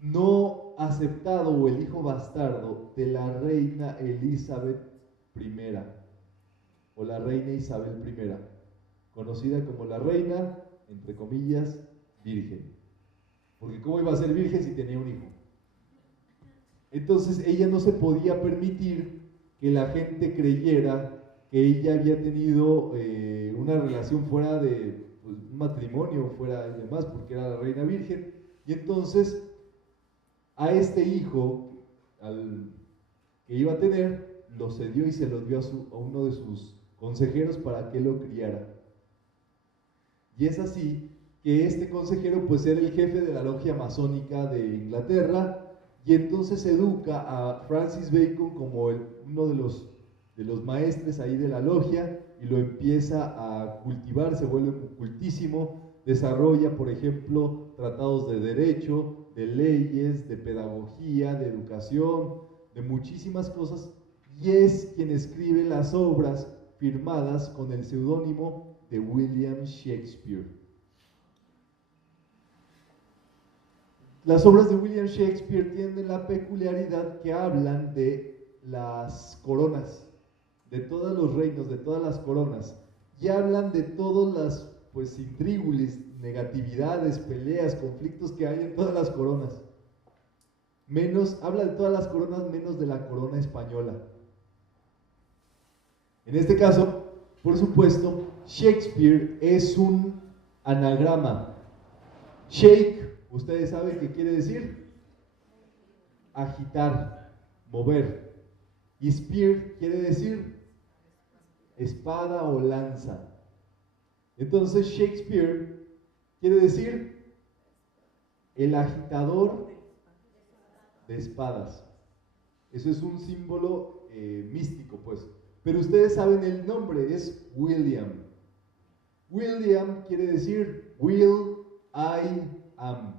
no aceptado o el hijo bastardo de la reina Elizabeth I o la reina Isabel I, conocida como la reina, entre comillas, virgen. Porque ¿cómo iba a ser virgen si tenía un hijo? Entonces ella no se podía permitir que la gente creyera que ella había tenido una relación fuera de pues, un matrimonio, fuera y demás, porque era la reina virgen. Y entonces a este hijo que iba a tener, lo cedió y se lo dio a uno de sus consejeros para que lo criara. Y es así que este consejero pues era el jefe de la logia masónica de Inglaterra, y entonces educa a Francis Bacon como uno de los maestres ahí de la logia, y lo empieza a cultivar, se vuelve cultísimo, desarrolla, por ejemplo, tratados de derecho, de leyes, de pedagogía, de educación, de muchísimas cosas, y es quien escribe las obras firmadas con el seudónimo de William Shakespeare. Las obras de William Shakespeare tienen la peculiaridad que hablan de las coronas, de todos los reinos, de todas las coronas, y hablan de todas las pues intríngulis, negatividades, peleas, conflictos que hay en todas las coronas. Habla de todas las coronas menos de la corona española. En este caso, por supuesto, Shakespeare es un anagrama. Shake, ustedes saben qué quiere decir agitar, mover. Y spear quiere decir espada o lanza. Entonces Shakespeare quiere decir el agitador de espadas. Eso es un símbolo místico, pues. Pero ustedes saben el nombre, es William. William quiere decir will I am.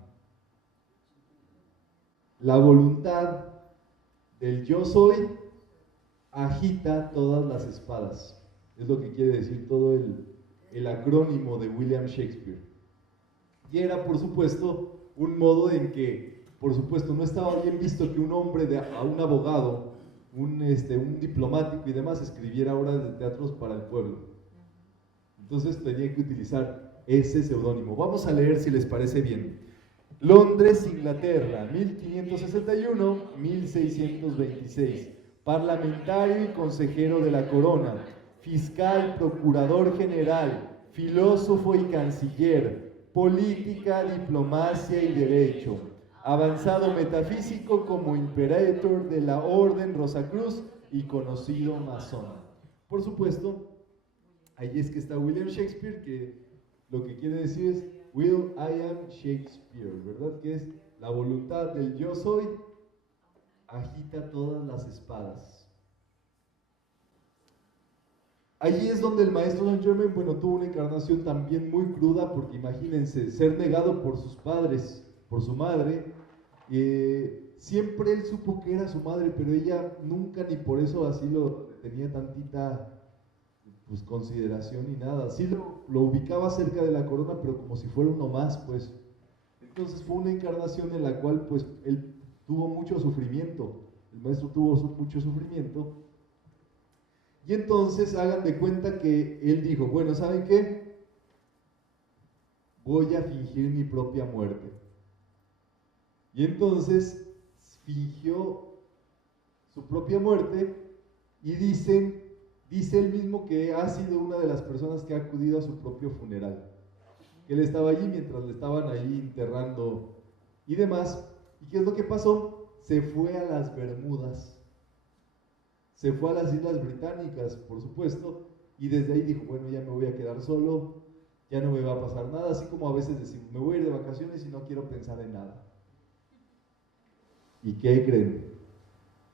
La voluntad del yo soy agita todas las espadas. Es lo que quiere decir todo el acrónimo de William Shakespeare. Y era, por supuesto, un modo en que, por supuesto, no estaba bien visto que un hombre, a un abogado, un diplomático y demás, escribiera obras de teatros para el pueblo. Entonces tenía que utilizar ese seudónimo. Vamos a leer si les parece bien. Londres, Inglaterra, 1561-1626. Parlamentario y consejero de la corona, fiscal, procurador general, filósofo y canciller, política, diplomacia y derecho, avanzado metafísico como imperator de la Orden Rosacruz y conocido masón. Por supuesto, ahí es que está William Shakespeare, que lo que quiere decir es Will I am Shakespeare, ¿verdad? Que es la voluntad del yo soy, agita todas las espadas. Allí es donde el maestro Saint Germain, bueno, tuvo una encarnación también muy cruda, porque imagínense, ser negado por sus padres, por su madre, siempre él supo que era su madre, pero ella nunca ni por eso así lo tenía tantita pues consideración ni nada. Sí lo ubicaba cerca de la corona, pero como si fuera uno más, pues. Entonces fue una encarnación en la cual pues él tuvo mucho sufrimiento, el maestro tuvo mucho sufrimiento, y entonces hagan de cuenta que él dijo, bueno, ¿saben qué? Voy a fingir mi propia muerte. Y entonces fingió su propia muerte y dice él mismo que ha sido una de las personas que ha acudido a su propio funeral. Que él estaba allí mientras le estaban ahí enterrando y demás. ¿Y qué es lo que pasó? Se fue a las Bermudas. Se fue a las Islas Británicas, por supuesto, y desde ahí dijo, bueno, ya me voy a quedar solo, ya no me va a pasar nada, así como a veces decimos, me voy a ir de vacaciones y no quiero pensar en nada. ¿Y qué creen?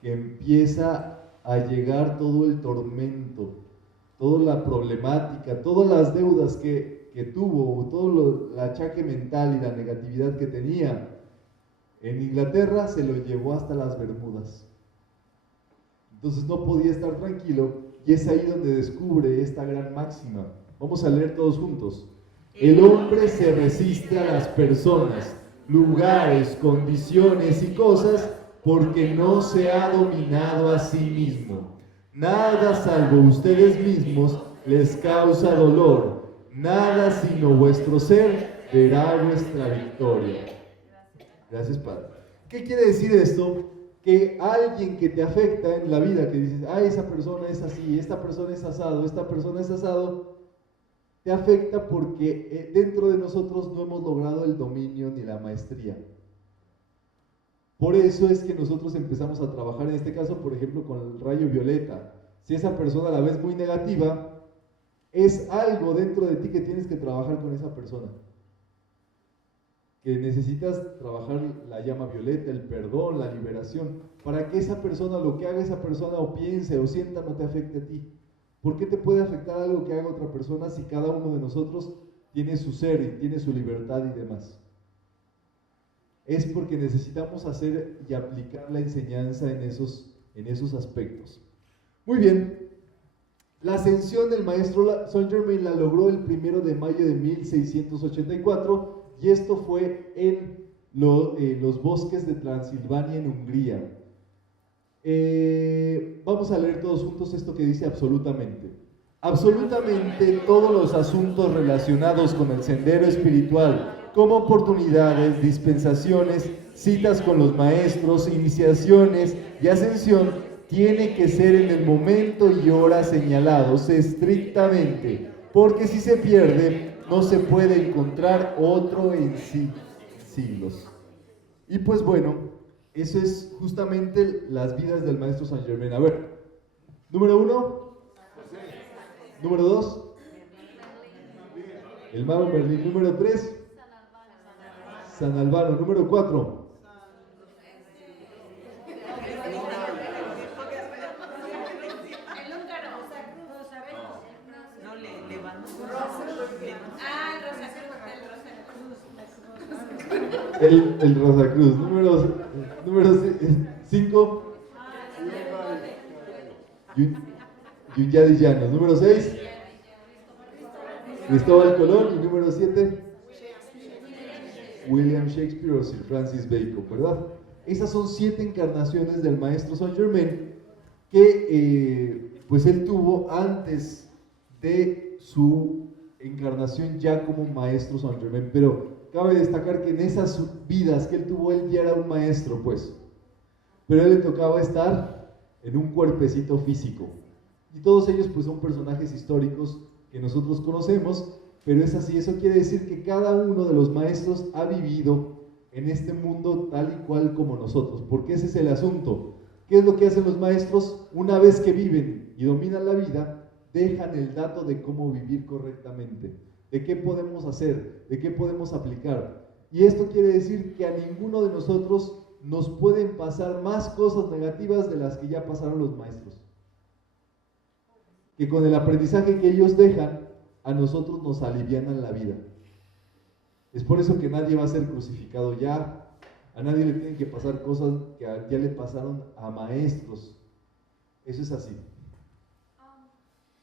Que empieza a llegar todo el tormento, toda la problemática, todas las deudas que tuvo, todo el achaque mental y la negatividad que tenía en Inglaterra, se lo llevó hasta las Bermudas. Entonces no podía estar tranquilo, y es ahí donde descubre esta gran máxima. Vamos a leer todos juntos. El hombre se resiste a las personas, lugares, condiciones y cosas porque no se ha dominado a sí mismo. Nada salvo ustedes mismos les causa dolor, nada sino vuestro ser verá vuestra victoria. Gracias, Padre. ¿Qué quiere decir esto? Que alguien que te afecta en la vida, que dices, esa persona es así, esta persona es asado, esta persona es asado, te afecta porque dentro de nosotros no hemos logrado el dominio ni la maestría. Por eso es que nosotros empezamos a trabajar, en este caso, por ejemplo, con el rayo violeta. Si esa persona la ves muy negativa, es algo dentro de ti que tienes que trabajar con esa persona. Que necesitas trabajar la llama violeta, el perdón, la liberación, para que esa persona, lo que haga esa persona o piense o sienta, no te afecte a ti. ¿Por qué te puede afectar algo que haga otra persona si cada uno de nosotros tiene su ser y tiene su libertad y demás? Es porque necesitamos hacer y aplicar la enseñanza en esos aspectos. Muy bien, la ascensión del maestro Saint Germain la logró el 1 de mayo de 1684, y esto fue en los bosques de Transilvania, en Hungría. Vamos a leer todos juntos esto que dice absolutamente. Absolutamente todos los asuntos relacionados con el sendero espiritual, como oportunidades, dispensaciones, citas con los maestros, iniciaciones y ascensión, tiene que ser en el momento y hora señalados estrictamente, porque si se pierde, no se puede encontrar otro en siglos. Y pues bueno, eso es justamente las vidas del maestro Saint Germain. A ver, número 1, número 2, el mago Merlín. Número 3, San Albano. Número 4, el Rosacruz. Número 5, Yunyaris Llanos. Número 6, Cristóbal Colón. Y número 7, William Shakespeare o Sir Francis Bacon, ¿verdad? Esas son 7 encarnaciones del maestro Saint Germain que pues él tuvo antes de su encarnación ya como maestro Saint Germain. Pero cabe destacar que en esas vidas que él tuvo, él ya era un maestro, pues. Pero a él le tocaba estar en un cuerpecito físico. Y todos ellos pues son personajes históricos que nosotros conocemos, pero es así. Eso quiere decir que cada uno de los maestros ha vivido en este mundo tal y cual como nosotros, porque ese es el asunto. ¿Qué es lo que hacen los maestros? Una vez que viven y dominan la vida, dejan el dato de cómo vivir correctamente, de qué podemos hacer, de qué podemos aplicar. Y esto quiere decir que a ninguno de nosotros nos pueden pasar más cosas negativas de las que ya pasaron los maestros. Que con el aprendizaje que ellos dejan, a nosotros nos alivianan la vida. Es por eso que nadie va a ser crucificado ya. A nadie le tienen que pasar cosas que ya le pasaron a maestros. Eso es así.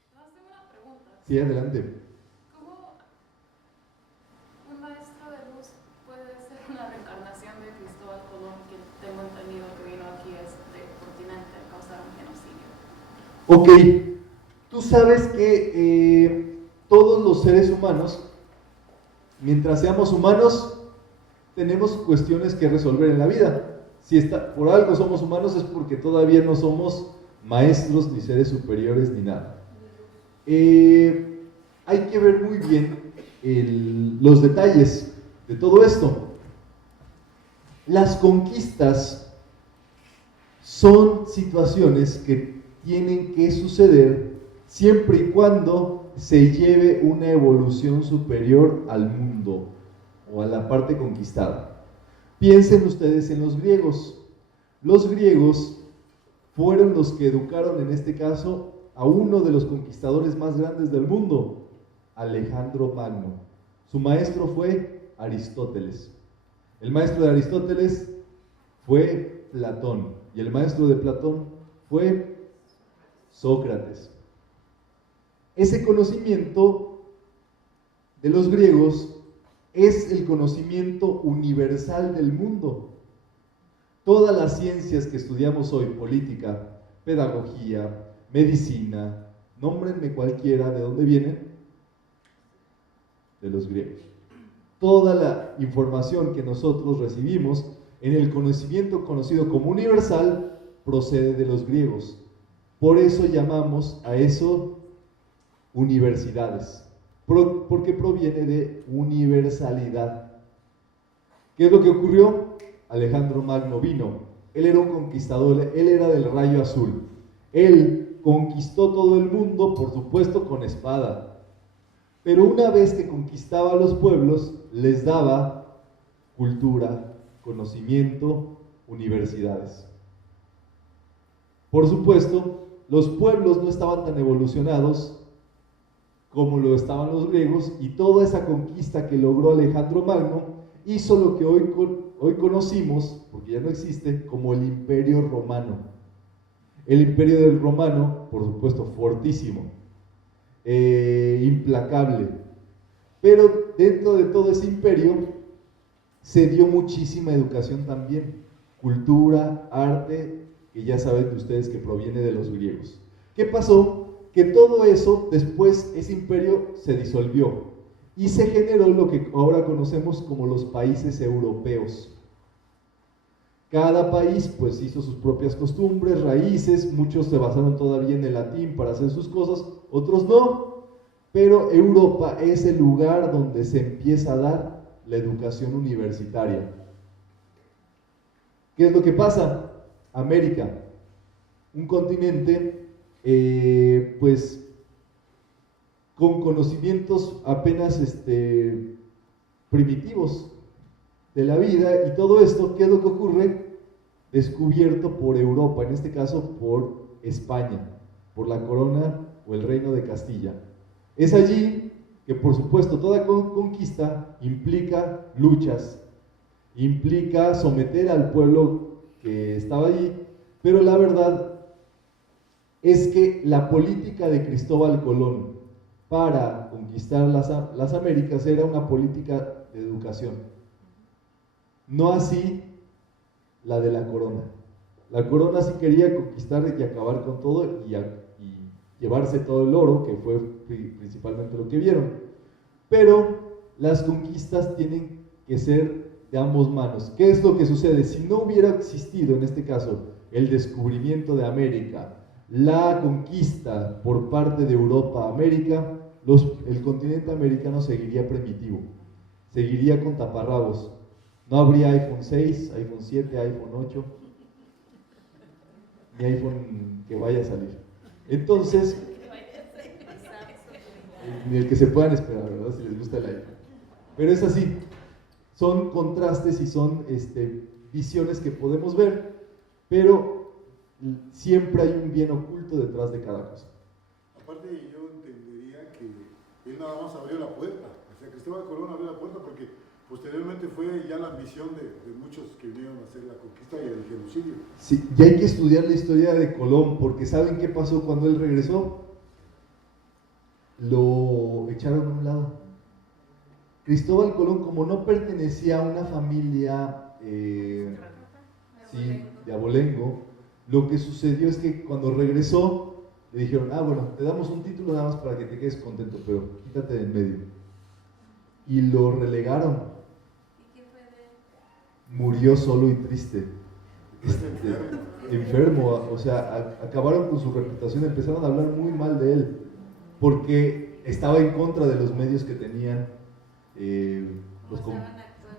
Tengo una pregunta. Sí, adelante. ¿Cómo un maestro de luz puede ser una reencarnación de Cristóbal Colón, que tengo entendido que vino aquí a este continente a causar un genocidio? Ok, tú sabes que todos los seres humanos, mientras seamos humanos, tenemos cuestiones que resolver en la vida. Si por algo somos humanos es porque todavía no somos maestros, ni seres superiores, ni nada. Hay que ver muy bien los detalles de todo esto. Las conquistas son situaciones que tienen que suceder siempre y cuando se lleve una evolución superior al mundo o a la parte conquistada. Piensen ustedes en los griegos. Los griegos fueron los que educaron, en este caso, a uno de los conquistadores más grandes del mundo, Alejandro Magno. Su maestro fue Aristóteles. El maestro de Aristóteles fue Platón, y el maestro de Platón fue Sócrates. Ese conocimiento de los griegos es el conocimiento universal del mundo. Todas las ciencias que estudiamos hoy, política, pedagogía, medicina, nómbrenme cualquiera, ¿de dónde vienen? De los griegos. Toda la información que nosotros recibimos en el conocimiento conocido como universal procede de los griegos. Por eso llamamos a eso universidades, porque proviene de universalidad. ¿Qué es lo que ocurrió? Alejandro Magno vino. Él era un conquistador, él era del rayo azul. Él conquistó todo el mundo, por supuesto, con espada. Pero una vez que conquistaba a los pueblos, les daba cultura, conocimiento, universidades. Por supuesto, los pueblos no estaban tan evolucionados como lo estaban los griegos, y toda esa conquista que logró Alejandro Magno hizo lo que hoy conocimos, porque ya no existe, como el Imperio Romano. El Imperio del Romano, por supuesto, fortísimo, implacable, pero dentro de todo ese imperio se dio muchísima educación también, cultura, arte, que ya saben ustedes que proviene de los griegos. ¿Qué pasó? Que todo eso, después ese imperio se disolvió y se generó lo que ahora conocemos como los países europeos. Cada país pues hizo sus propias costumbres, raíces, muchos se basaron todavía en el latín para hacer sus cosas, otros no, pero Europa es el lugar donde se empieza a dar la educación universitaria. ¿Qué es lo que pasa? América, un continente pues con conocimientos apenas primitivos de la vida, y todo esto, ¿qué es lo que ocurre? Descubierto por Europa, en este caso por España, por la corona o el reino de Castilla. Es allí que, por supuesto, toda conquista implica luchas, implica someter al pueblo que estaba allí, pero la verdad es que la política de Cristóbal Colón para conquistar las Américas era una política de educación. No así la de la corona. La corona sí quería conquistar y acabar con todo y llevarse todo el oro, que fue principalmente lo que vieron. Pero las conquistas tienen que ser de ambos manos. ¿Qué es lo que sucede? Si no hubiera existido, en este caso, el descubrimiento de América, la conquista por parte de Europa a América, el continente americano seguiría primitivo, seguiría con taparrabos. No habría iPhone 6, iPhone 7, iPhone 8, ni iPhone que vaya a salir. Entonces, ni el que se puedan esperar, ¿verdad? Si les gusta el iPhone. Pero es así. son contrastes y son visiones que podemos ver, pero siempre hay un bien oculto detrás de cada cosa. Aparte, yo entendería que él nada más abrió la puerta, o sea, Cristóbal Colón abrió la puerta porque posteriormente fue ya la ambición de muchos que vinieron a hacer la conquista y el genocidio. Sí, y hay que estudiar la historia de Colón, porque ¿saben qué pasó cuando él regresó? Lo echaron a un lado. Cristóbal Colón, como no pertenecía a una familia de abolengo, lo que sucedió es que cuando regresó, le dijeron, bueno, te damos un título nada más para que te quedes contento, pero quítate de en medio. Y lo relegaron. Murió solo y triste, enfermo, o sea, acabaron con su reputación, empezaron a hablar muy mal de él, porque estaba en contra de los medios que tenían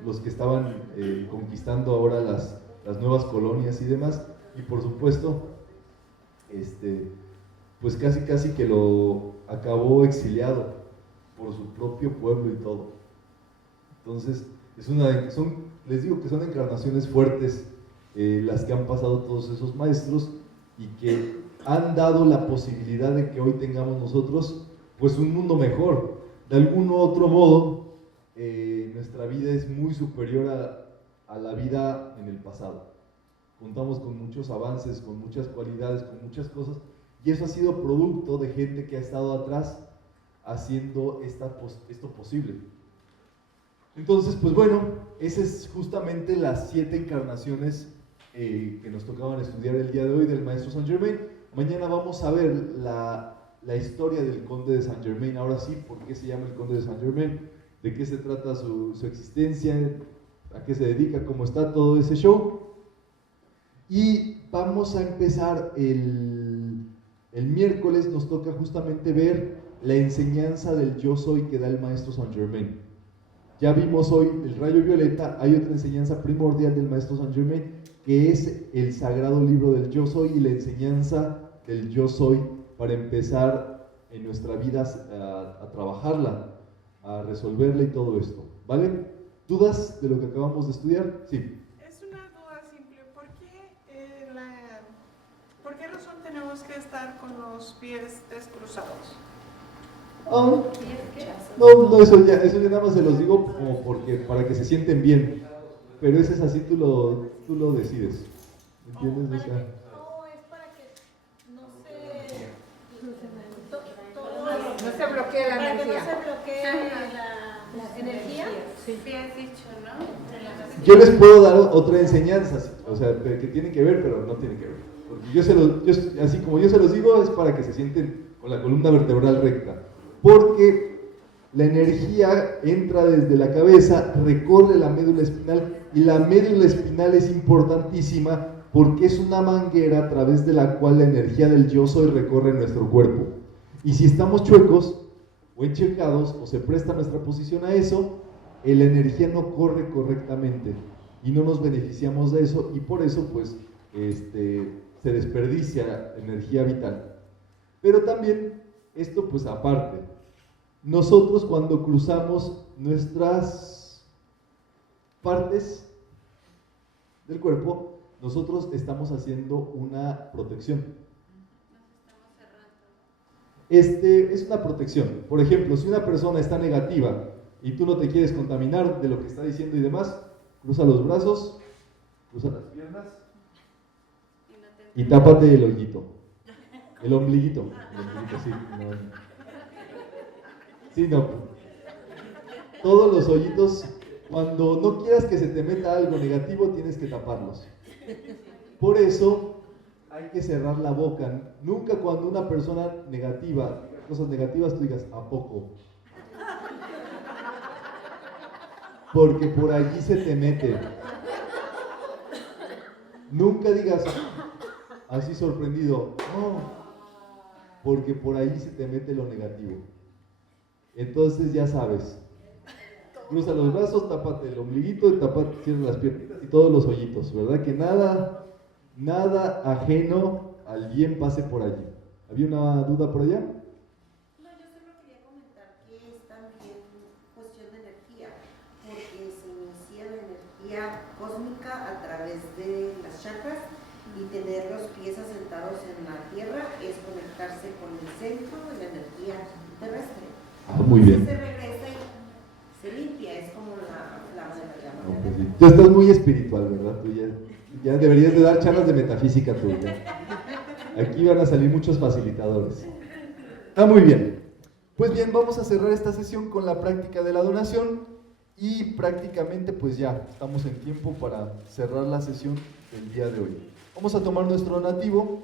los que estaban conquistando ahora las nuevas colonias y demás, y por supuesto, pues casi que lo acabó exiliado por su propio pueblo y todo. Entonces, les digo que son encarnaciones fuertes las que han pasado todos esos maestros y que han dado la posibilidad de que hoy tengamos nosotros pues un mundo mejor. De algún otro modo, nuestra vida es muy superior a la vida en el pasado. Contamos con muchos avances, con muchas cualidades, con muchas cosas, y eso ha sido producto de gente que ha estado atrás haciendo esto posible. Entonces, pues bueno, esas es justamente las 7 encarnaciones que nos tocaban estudiar el día de hoy del maestro Saint Germain. Mañana vamos a ver la historia del conde de Saint Germain, ahora sí, por qué se llama el conde de Saint Germain, de qué se trata su existencia, a qué se dedica, cómo está todo ese show. Y vamos a empezar el miércoles, nos toca justamente ver la enseñanza del yo soy que da el maestro Saint Germain. Ya vimos hoy el rayo violeta, hay otra enseñanza primordial del maestro Saint Germain, que es el sagrado libro del yo soy y la enseñanza del yo soy para empezar en nuestra vida a trabajarla, a resolverla y todo esto, ¿vale? ¿Dudas de lo que acabamos de estudiar? Sí. Es una duda simple, ¿por qué razón tenemos que estar con los pies descruzados? No, eso ya nada más se los digo como para que se sienten bien, pero ese es así, tú lo decides, ¿entiendes? O sea, No, es para que no se bloquee la para que no energía. se bloquee la energía. Sí, has dicho, ¿no? yo les puedo dar otra enseñanza, o sea, que tiene que ver, pero no tiene que ver, porque así como yo se los digo, es para que se sienten con la columna vertebral recta. Porque la energía entra desde la cabeza, recorre la médula espinal, y la médula espinal es importantísima porque es una manguera a través de la cual la energía del yo soy recorre nuestro cuerpo. Y si estamos chuecos o enchecados o se presta nuestra posición a eso, la energía no corre correctamente y no nos beneficiamos de eso, y por eso pues se desperdicia energía vital. Pero también esto pues aparte, nosotros cuando cruzamos nuestras partes del cuerpo, nosotros estamos haciendo una protección. Es una protección. Por ejemplo, si una persona está negativa y tú no te quieres contaminar de lo que está diciendo y demás, cruza los brazos, cruza las piernas y tápate el hoyito. El ombliguito, sí. Sí, no. Todos los hoyitos, cuando no quieras que se te meta algo negativo, tienes que taparlos. Por eso hay que cerrar la boca. Nunca cuando una persona negativa diga cosas negativas, tú digas, ¿a poco? Porque por allí se te mete. Nunca digas así sorprendido, no, porque por allí se te mete lo negativo. Entonces ya sabes, cruza los brazos, tápate el ombliguito, cierra las piernas y todos los hoyitos, ¿verdad? Que nada ajeno al bien pase por allí. ¿Había una duda por allá? No, yo solo quería comentar que es también cuestión de energía, porque se inicia energía cósmica a través de las chakras, y tener los pies asentados en la tierra es conectarse con el centro de la energía terrestre. Muy bien. Se regresa y se limpia, es como la flama de la llama. No, pues sí. Tú estás muy espiritual, ¿verdad? Tú ya deberías de dar charlas de metafísica tú. Ya. Aquí van a salir muchos facilitadores. Está muy bien. Pues bien, vamos a cerrar esta sesión con la práctica de la donación y prácticamente pues ya estamos en tiempo para cerrar la sesión del día de hoy. Vamos a tomar nuestro donativo